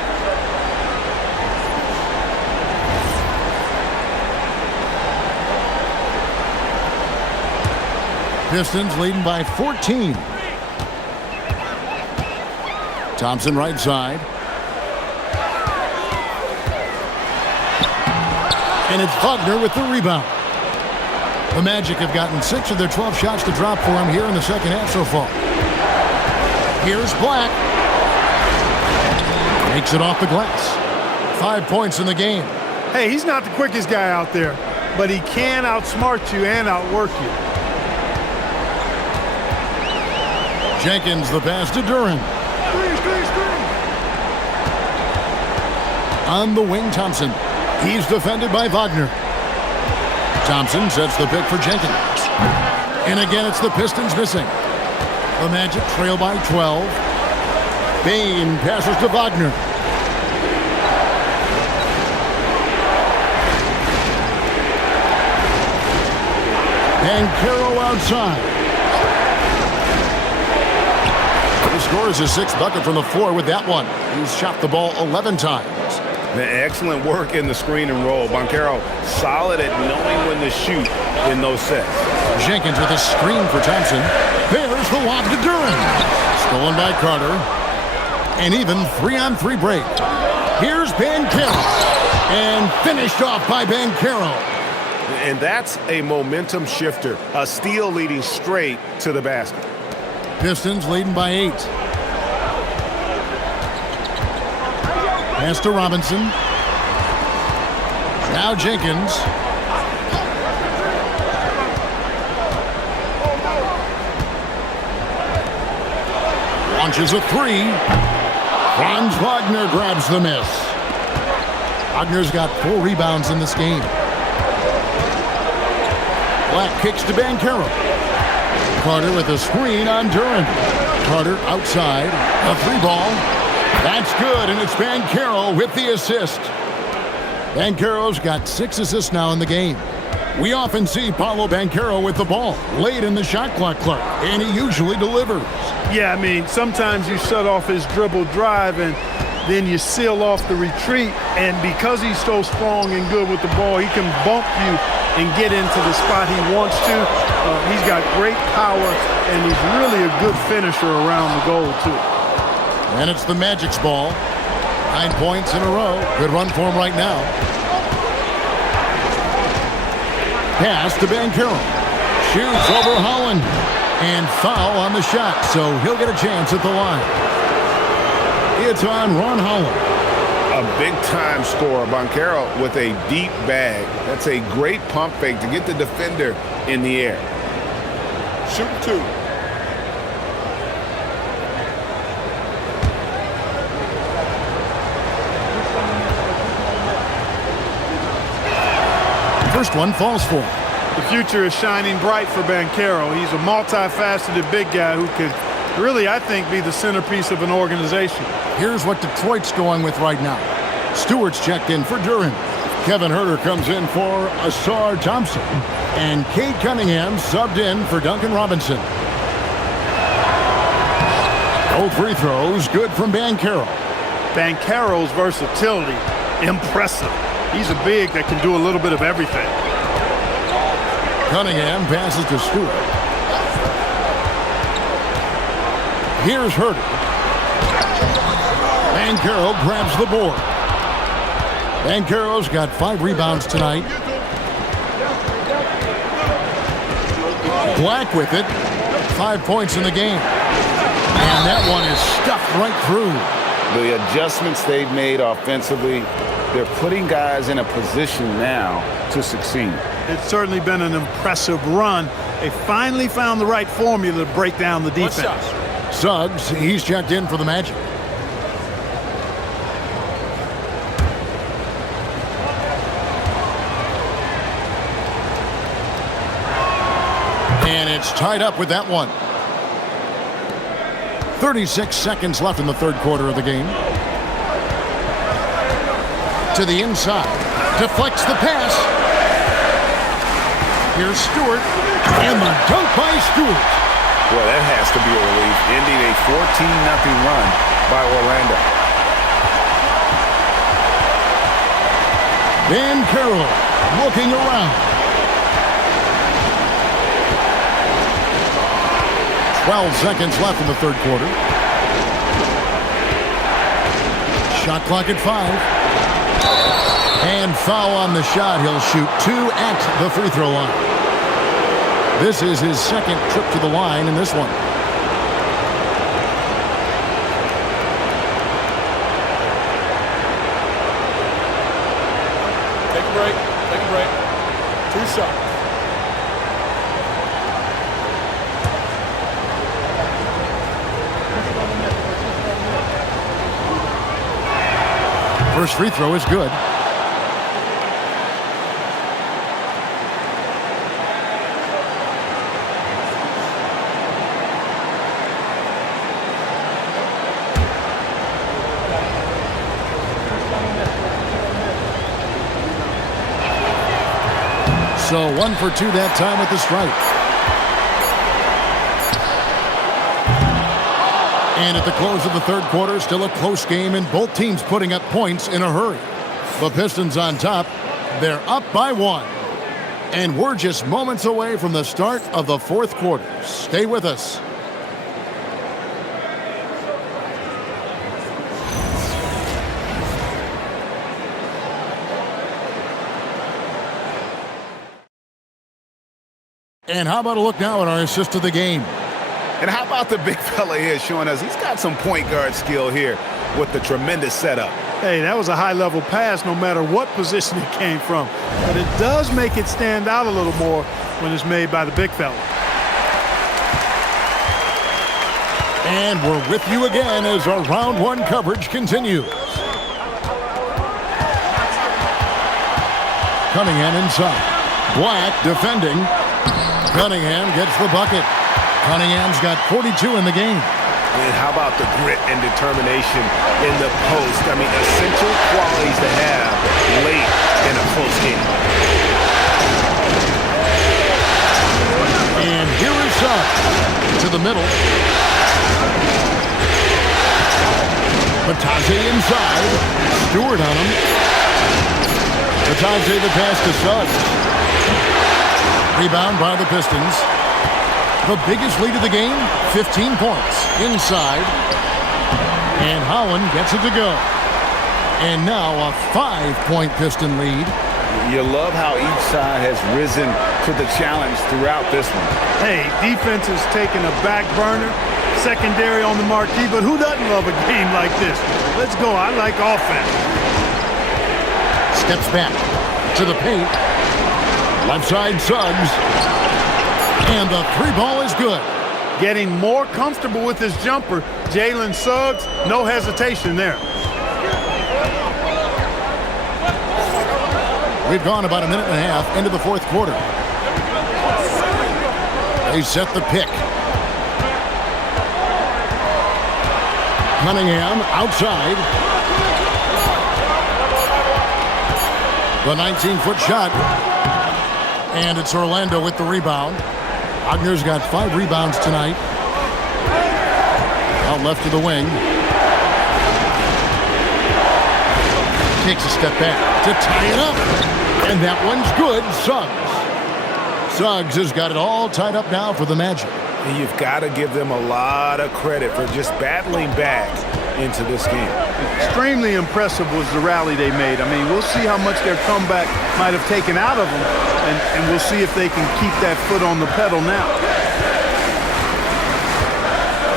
Pistons leading by 14. Thompson right side. And it's Wagner with the rebound. The Magic have gotten 6 of their 12 shots to drop for him here in the second half so far. Here's Black. Makes it off the glass. 5 points in the game. Hey, he's not the quickest guy out there, but he can outsmart you and outwork you. Jenkins the pass to Duran. On the wing, Thompson. He's defended by Wagner. Thompson sets the pick for Jenkins. And again, it's the Pistons missing. The Magic trail by 12. Bain passes to Wagner. And Caro outside. He scores his 6th bucket from the floor with that one. He's shot the ball 11 times. Excellent work in the screen and roll. Banchero solid at knowing when to shoot in those sets. Jenkins with a screen for Thompson. There's the lob to Duran. Stolen by Carter. And even 3-on-3 break. Here's Banchero. And finished off by Banchero. And that's a momentum shifter. A steal leading straight to the basket. Pistons leading by 8. Pass to Robinson. Now Jenkins. Launches a 3. Franz Wagner grabs the miss. Wagner's got 4 rebounds in this game. Black kicks to Banchero. Carter with a screen on Duran. Carter outside. A 3 ball. That's good, and it's Banchero with the assist. Banchero's got 6 assists now in the game. We often see Paolo Banchero with the ball late in the shot clock, Clark, and he usually delivers. Yeah, I mean, sometimes you shut off his dribble drive and then you seal off the retreat, and because he's so strong and good with the ball, he can bump you and get into the spot he wants to. He's got great power, and he's really a good finisher around the goal, too. And it's the Magic's ball. 9 points in a row. Good run for him right now. Pass to Banchero. Shoots over Holland. And foul on the shot, so he'll get a chance at the line. It's on Ron Holland. A big-time scorer. Banchero with a deep bag. That's a great pump fake to get the defender in the air. Shoot 2. First one falls for him. The future is shining bright for Banchero. He's a multifaceted big guy who could really, I think, be the centerpiece of an organization. Here's what Detroit's going with right now. Stewart's checked in for Duran. Kevin Huerter comes in for Asar Thompson. And Cade Cunningham subbed in for Duncan Robinson. Both free throws good from Banchero. Banchero's versatility, impressive. He's a big that can do a little bit of everything. Cunningham passes to Stewart. Here's Huerter. Banchero grabs the board. Banchero's got 5 rebounds tonight. Black with it. 5 points in the game. And that one is stuffed right through. The adjustments they've made offensively, they're putting guys in a position now to succeed. It's certainly been an impressive run. They finally found the right formula to break down the defense. Suggs, he's checked in for the Magic. And it's tied up with that one. 36 seconds left in the third quarter of the game. To the inside. Deflects the pass. Here's Stewart. And the dunk by Stewart. Well, that has to be a relief, ending a 14-0 run by Orlando. Banchero looking around. 12 seconds left in the third quarter. Shot clock at 5. And foul on the shot. He'll shoot 2 at the free throw line. This is his second trip to the line in this one. Take a break. Take a break. 2 shots. First free throw is good. So 1 for 2 that time with the strike. And at the close of the third quarter, still a close game and both teams putting up points in a hurry. The Pistons on top. They're up by 1. And we're just moments away from the start of the fourth quarter. Stay with us. And how about a look now at our assist of the game? And how about the big fella here showing us he's got some point guard skill here with the tremendous setup. Hey, that was a high-level pass no matter what position it came from. But it does make it stand out a little more when it's made by the big fella. And we're with you again as our round 1 coverage continues. Cunningham inside. Black defending. Cunningham gets the bucket. Cunningham's got 42 in the game. And how about the grit and determination in the post? I mean, essential qualities to have late in a close game. And here is Suggs to the middle. Batadze inside. Stewart on him. Batadze the pass to Suggs. Rebound by the Pistons. The biggest lead of the game, 15 points. Inside. And Holland gets it to go. And now a 5-point Piston lead. You love how each side has risen to the challenge throughout this one. Hey, defense is taking a back burner, secondary on the marquee, but who doesn't love a game like this? Let's go. I like offense. Steps back to the paint. Left side Suggs. And the 3 ball is good. Getting more comfortable with his jumper. Jalen Suggs, no hesitation there. We've gone about a minute and a half into the fourth quarter. They set the pick. Cunningham outside. The 19-foot shot. And it's Orlando with the rebound. Wagner's got 5 rebounds tonight. Out left to the wing. Takes a step back to tie it up. And that one's good. Suggs has got it all tied up now for the Magic. And you've got to give them a lot of credit for just battling back into this game. Extremely impressive was the rally they made. I mean, we'll see how much their comeback might have taken out of them, and we'll see if they can keep that foot on the pedal now.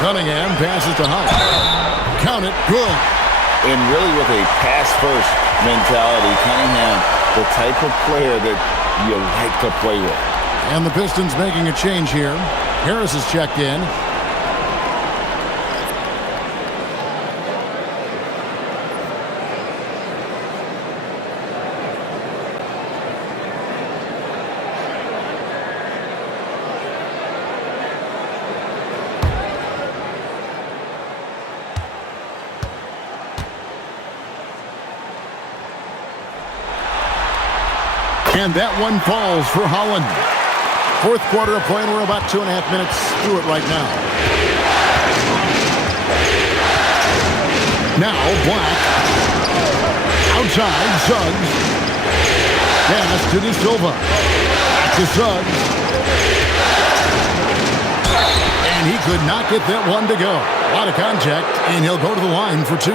Cunningham passes to Hunt. Count it, good. And really with a pass-first mentality, Cunningham, the type of player that you like to play with. And the Pistons making a change here. Harris is checked in. And that one falls for Holland. Fourth quarter of play, and we're about 2.5 minutes through it right now. Now Black. Outside, Suggs. Pass to De Silva. Back to Suggs. And he could not get that one to go. A lot of contact, and he'll go to the line for 2.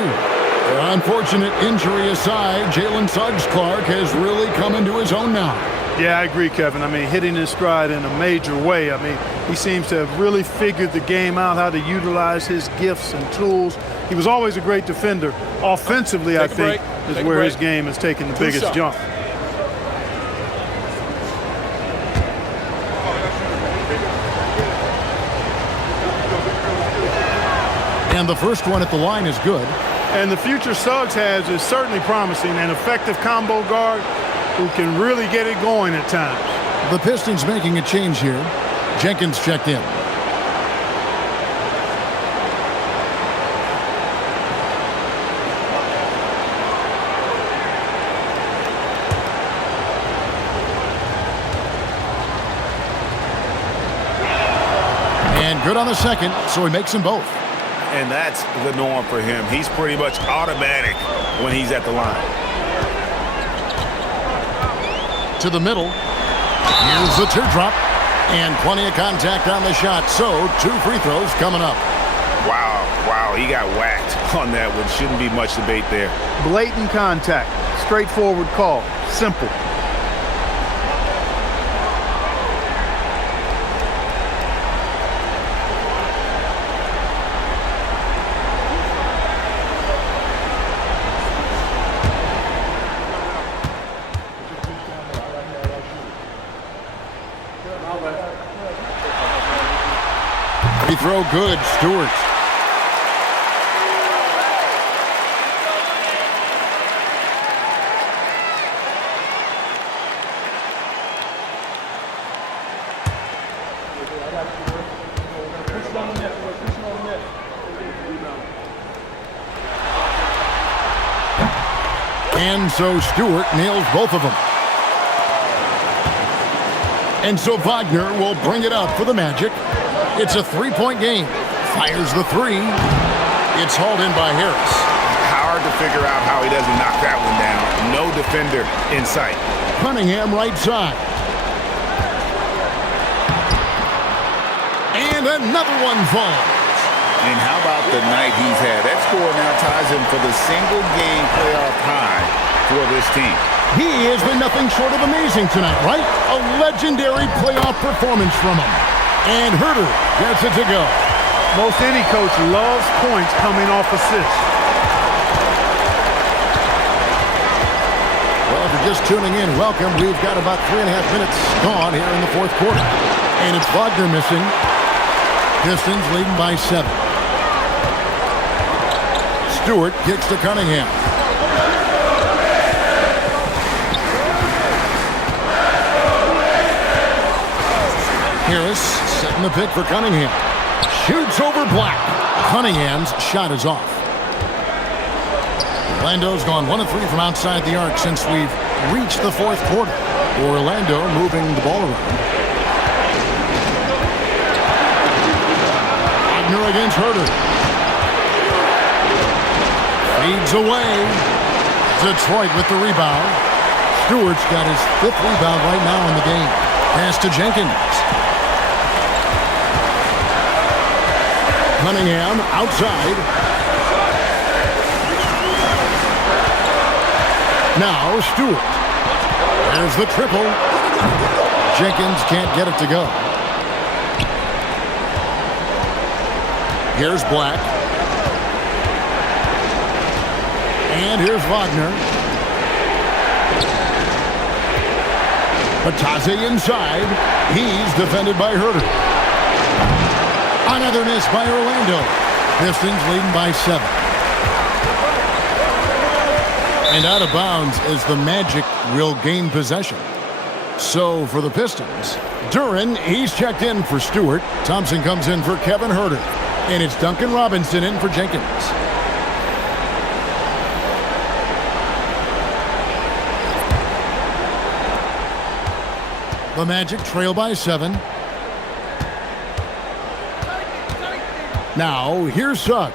Unfortunate injury aside, Jalen Suggs Clark has really come into his own now. Yeah, I agree, Kevin. I mean, hitting his stride in a major way. I mean, he seems to have really figured the game out, how to utilize his gifts and tools. He was always a great defender. Offensively, I think, is where his game has taken the biggest jump. And the first one at the line is good. And the future Suggs has is certainly promising, an effective combo guard who can really get it going at times. The Pistons making a change here. Jenkins checked in. And good on the second, so he makes them both. And that's the norm for him. He's pretty much automatic when he's at the line. To the middle. Here's the teardrop. And plenty of contact on the shot. So 2 free throws coming up. Wow, he got whacked on that one. Shouldn't be much debate there. Blatant contact. Straightforward call. Simple. Free throw good, Stewart. And so Stewart nails both of them. And so Wagner will bring it up for the Magic. It's a 3-point game. Fires the 3. It's hauled in by Harris. Hard to figure out how he doesn't knock that one down. No defender in sight. Cunningham right side. And another one falls. And how about the night he's had? That score now ties him for the single-game playoff high for this team. He has been nothing short of amazing tonight, right? A legendary playoff performance from him. And Herter gets it to go. Most any coach loves points coming off assists. Well, if you're just tuning in, welcome. We've got about 3.5 minutes gone here in the fourth quarter. And it's Wagner missing. Pistons leading by 7. Stewart kicks to Cunningham. Harris setting the pick for Cunningham. Shoots over Black. Cunningham's shot is off. Orlando's gone 1 of 3 from outside the arc since we've reached the fourth quarter. Orlando moving the ball around. Wagner against Herter. Feeds away. Detroit with the rebound. Stewart's got his 5th rebound right now in the game. Pass to Jenkins. Cunningham outside. Now Stewart. There's the triple. Jenkins can't get it to go. Here's Black. And here's Wagner. Batase inside. He's defended by Herter. Another miss by Orlando. Pistons leading by 7. And out of bounds as the Magic will gain possession. So for the Pistons, Duren, he's checked in for Stewart. Thompson comes in for Kevin Herter. And it's Duncan Robinson in for Jenkins. The Magic trail by 7. Now, here's Suggs.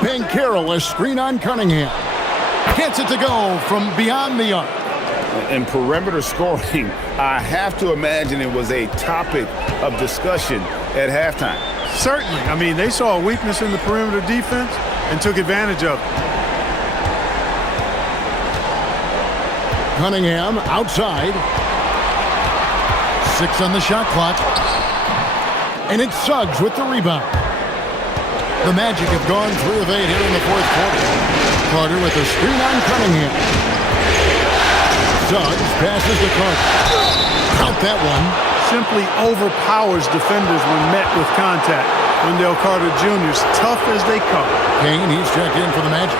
Banchero, a screen on Cunningham. Gets it to go from beyond the arc. In perimeter scoring, I have to imagine it was a topic of discussion at halftime. Certainly. I mean, they saw a weakness in the perimeter defense and took advantage of it. Cunningham outside. 6 on the shot clock. And it's Suggs with the rebound. The Magic have gone 3 of 8 here in the fourth quarter. Carter with a screen on Cunningham. Suggs passes to Carter. Count that one. Simply overpowers defenders when met with contact. Wendell Carter Jr. is tough as they come. Kane, he's checked in for the Magic.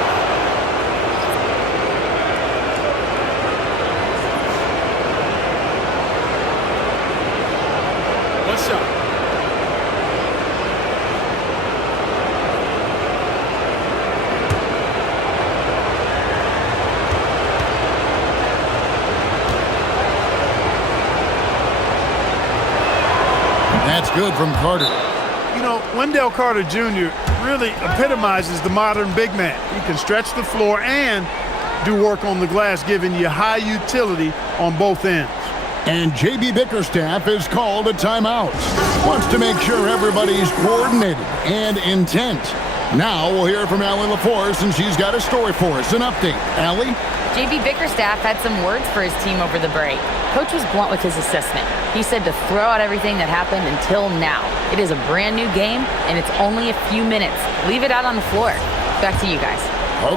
What's up? That's good from Carter. You know, Wendell Carter Jr. really epitomizes the modern big man. He can stretch the floor and do work on the glass, giving you high utility on both ends. And J.B. Bickerstaff is called a timeout. Wants to make sure everybody's coordinated and intent. Now we'll hear from Allie LaForce, and she's got a story for us. An update. Allie? J.B. Bickerstaff had some words for his team over the break. Coach was blunt with his assessment. He said to throw out everything that happened until now. It is a brand new game, and it's only a few minutes. Leave it out on the floor. Back to you guys.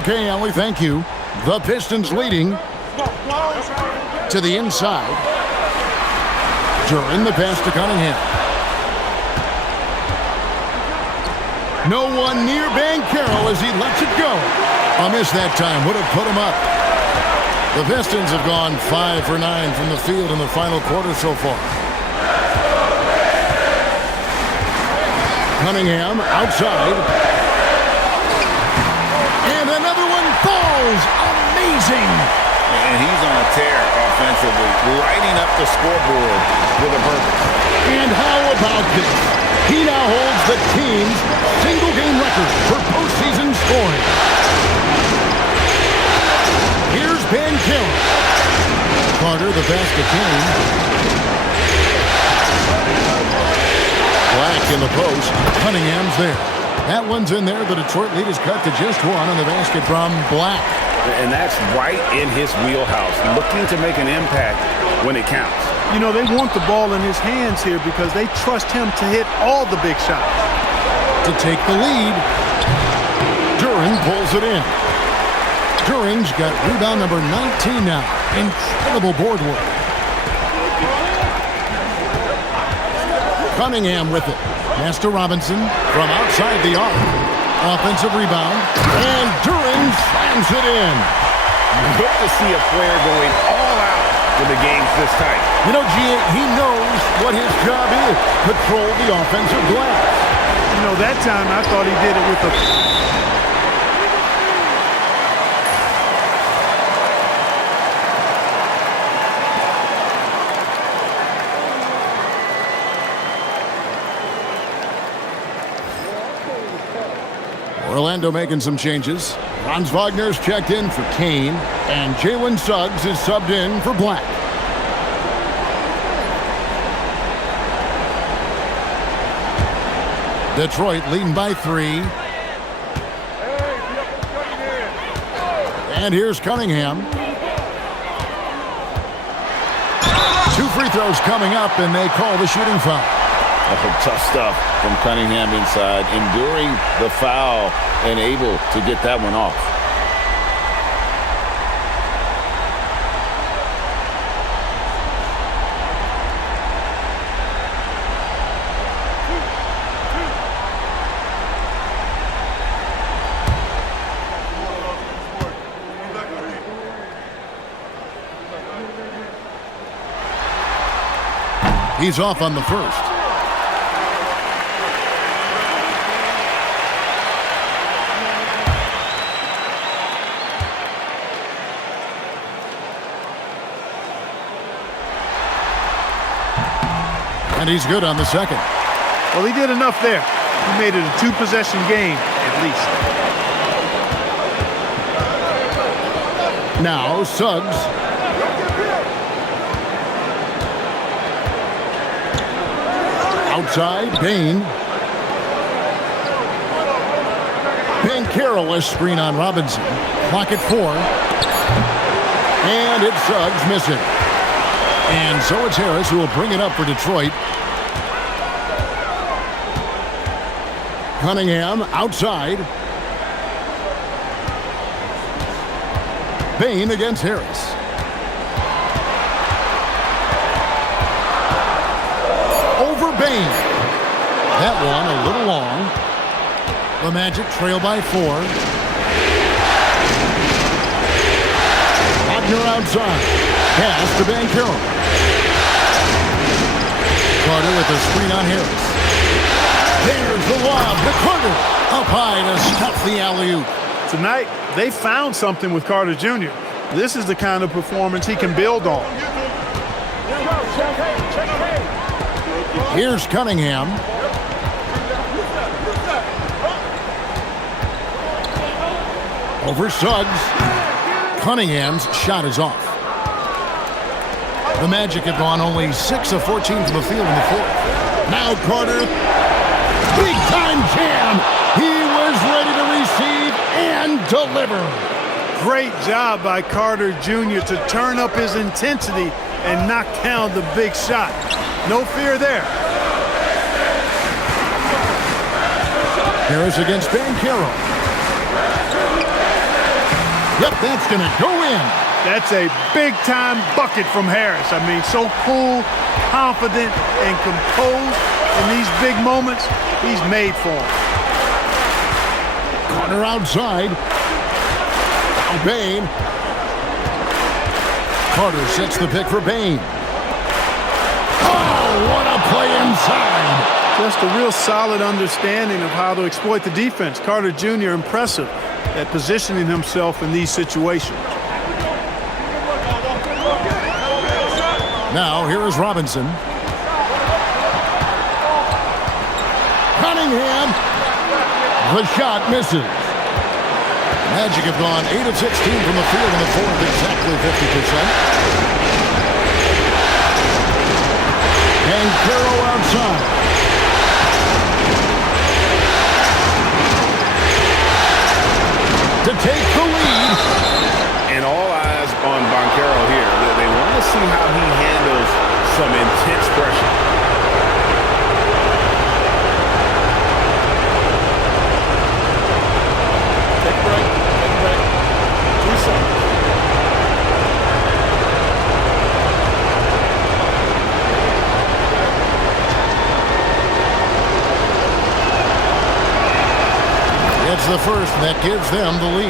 Okay, Allie, thank you. The Pistons leading to the inside. During the pass to Cunningham. No one near Banchero as he lets it go. A miss that time would have put him up. The Pistons have gone 5 for 9 from the field in the final quarter so far. Cunningham outside. And another one falls. Amazing. And he's on a tear offensively, lighting up the scoreboard with a purpose. And how about this? He now holds the team's single-game record for postseason scoring. Here's Banchero. Carter, the pass to Kane. Black in the post. Cunningham's there. That one's in there. The Detroit lead is cut to just 1 on the basket from Black. And that's right in his wheelhouse, looking to make an impact when it counts. You know, they want the ball in his hands here because they trust him to hit all the big shots. To take the lead, Duren pulls it in. Duren's got rebound number 19 now. Incredible board work. Cunningham with it. Pass to Robinson from outside the arc. Offensive rebound. And Duren slams it in. Good to see a player going all out when the game's this tight. You know, he knows what his job is. Control the offensive glass. You know, that time I thought he did it with a... Orlando making some changes. Franz Wagner's checked in for Kane, and Jalen Suggs is subbed in for Black. Detroit leading by 3. And here's Cunningham. 2 free throws coming up, and they call the shooting foul. Tough stuff from Cunningham inside, enduring the foul and able to get that one off. He's off on the first. And he's good on the second. Well, he did enough there. He made it a 2-possession game, at least. Now, Suggs. Outside, Bain. Banchero, a screen on Robinson. Clock at 4. And it's Suggs missing. And so it's Harris who will bring it up for Detroit. Cunningham outside. Bain against Harris. Over Bain. That one a little long. The Magic trail by 4. Wagner outside. Pass to Banchero. Carter with the screen on Harris. There's the lob to Carter. Up high to stuff the alley-oop. Tonight, they found something with Carter Jr. This is the kind of performance he can build on. Here's Cunningham. Over Suggs. Cunningham's shot is off. The Magic have gone only 6 of 14 from the field in the fourth. Now Carter. Big time jam. He was ready to receive and deliver. Great job by Carter Jr. to turn up his intensity and knock down the big shot. No fear there. Harris against Banchero. Yep, that's going to go in. That's a big-time bucket from Harris. I mean, so cool, confident, and composed in these big moments. He's made for him. Carter outside. Now Bain. Carter sets the pick for Bain. Oh, what a play inside. Just a real solid understanding of how to exploit the defense. Carter Jr. impressive at positioning himself in these situations. Now here is Robinson. Cunningham. The shot misses. Magic have gone 8 of 16 from the field in the fourth, exactly 50%. And Carroll outside. To take the lead. And all eyes on Banchero here. They want to see how he handles some intense pressure. Take a break. Take a break. 2 seconds. It's the first that gives them the lead.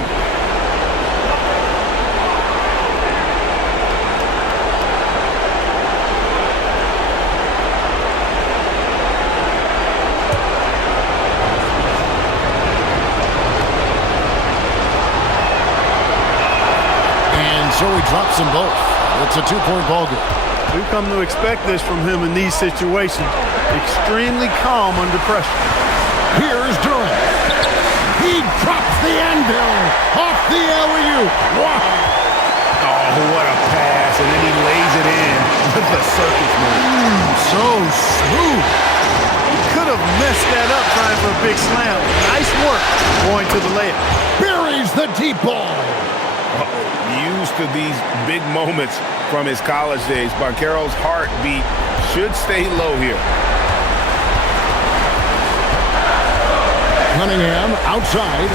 And so he drops them both. It's a 2-point ball game. We've come to expect this from him in these situations. Extremely calm under pressure. Here's Durant. He drops the anvil off the alley-oop. Wow. Oh, what a pass. And then he lays it in with the circus move. So smooth. He could have messed that up trying for a big slam. Nice work going to the layup. Buries the deep ball. Used to these big moments from his college days. Banchero's heartbeat should stay low here. Cunningham outside.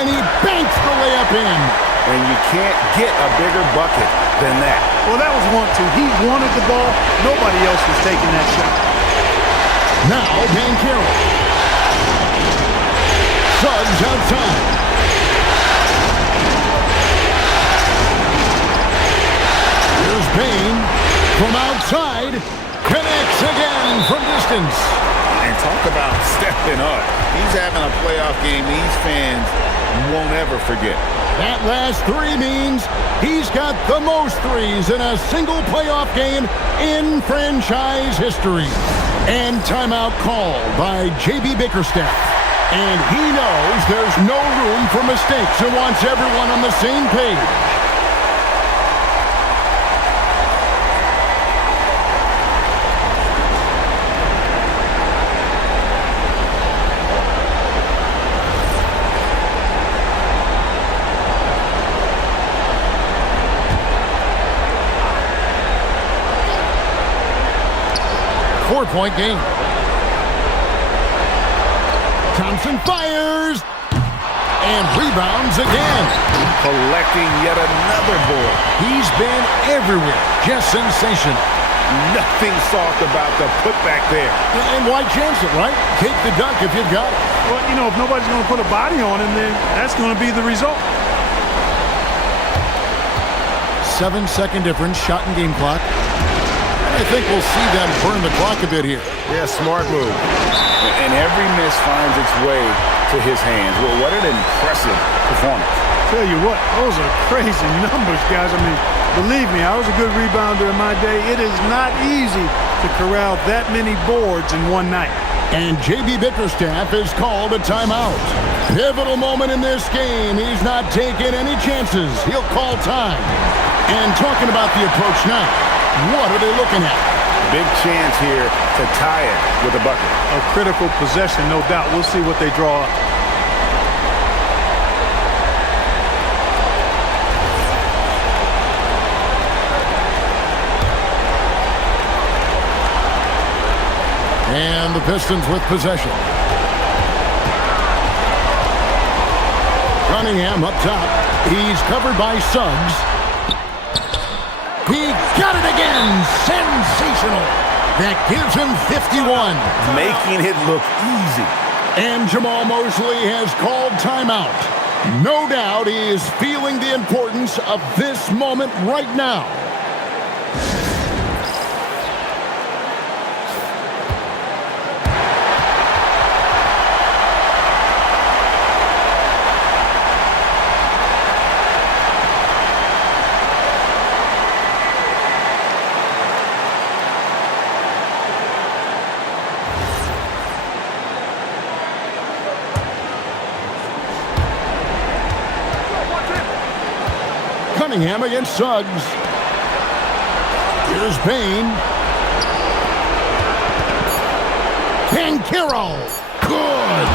And he banks the layup in. And you can't get a bigger bucket than that. Well, that was 1-2. He wanted the ball. Nobody else was taking that shot. Now Banchero. Suggs outside. Here's Bain from outside. Connects again from distance. And talk about stepping up. He's having a playoff game these fans won't ever forget. That last 3 means he's got the most threes in a single playoff game in franchise history. And timeout called by J.B. Bickerstaff. And he knows there's no room for mistakes and wants everyone on the same page. 4-point game. Thompson fires and rebounds again. Collecting yet another board. He's been everywhere. Just sensational. Nothing soft about the putback there. And why chance it, right? Take the dunk if you've got it. Well, you know, if nobody's going to put a body on him, then that's going to be the result. 7-second difference, shot and game clock. I think we'll see them burn the clock a bit here. Yeah, smart move. And every miss finds its way to his hands. Well, what an impressive performance. Tell you what, those are crazy numbers, guys. I mean, believe me, I was a good rebounder in my day. It is not easy to corral that many boards in one night. And J.B. Bickerstaff has called a timeout. Pivotal moment in this game. He's not taking any chances. He'll call time. And talking about the approach now, what are they looking at? Big chance here to tie it with a bucket. A critical possession, no doubt. We'll see what they draw up. And the Pistons with possession. Cunningham up top. He's covered by Suggs. He got it again. Sensational. That gives him 51. Making it look easy. And Jamal Mosley has called timeout. No doubt he is feeling the importance of this moment right now. Cunningham against Suggs. Here's Payne. Banchero. Good.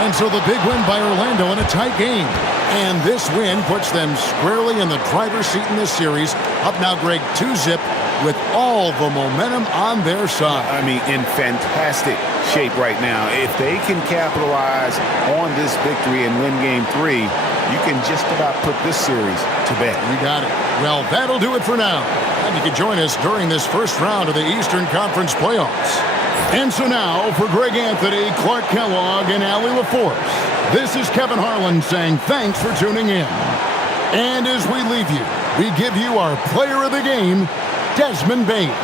And so the big win by Orlando in a tight game. And this win puts them squarely in the driver's seat in this series. Up now, Greg, 2-zip with all the momentum on their side. I mean, in fantastic shape right now. If they can capitalize on this victory and win game 3, you can just about put this series to bed. You got it. Well, that'll do it for now. And you can join us during this first round of the Eastern Conference playoffs. And so now, for Greg Anthony, Clark Kellogg, and Allie LaForce, this is Kevin Harlan saying thanks for tuning in. And as we leave you, we give you our player of the game, Desmond Bane.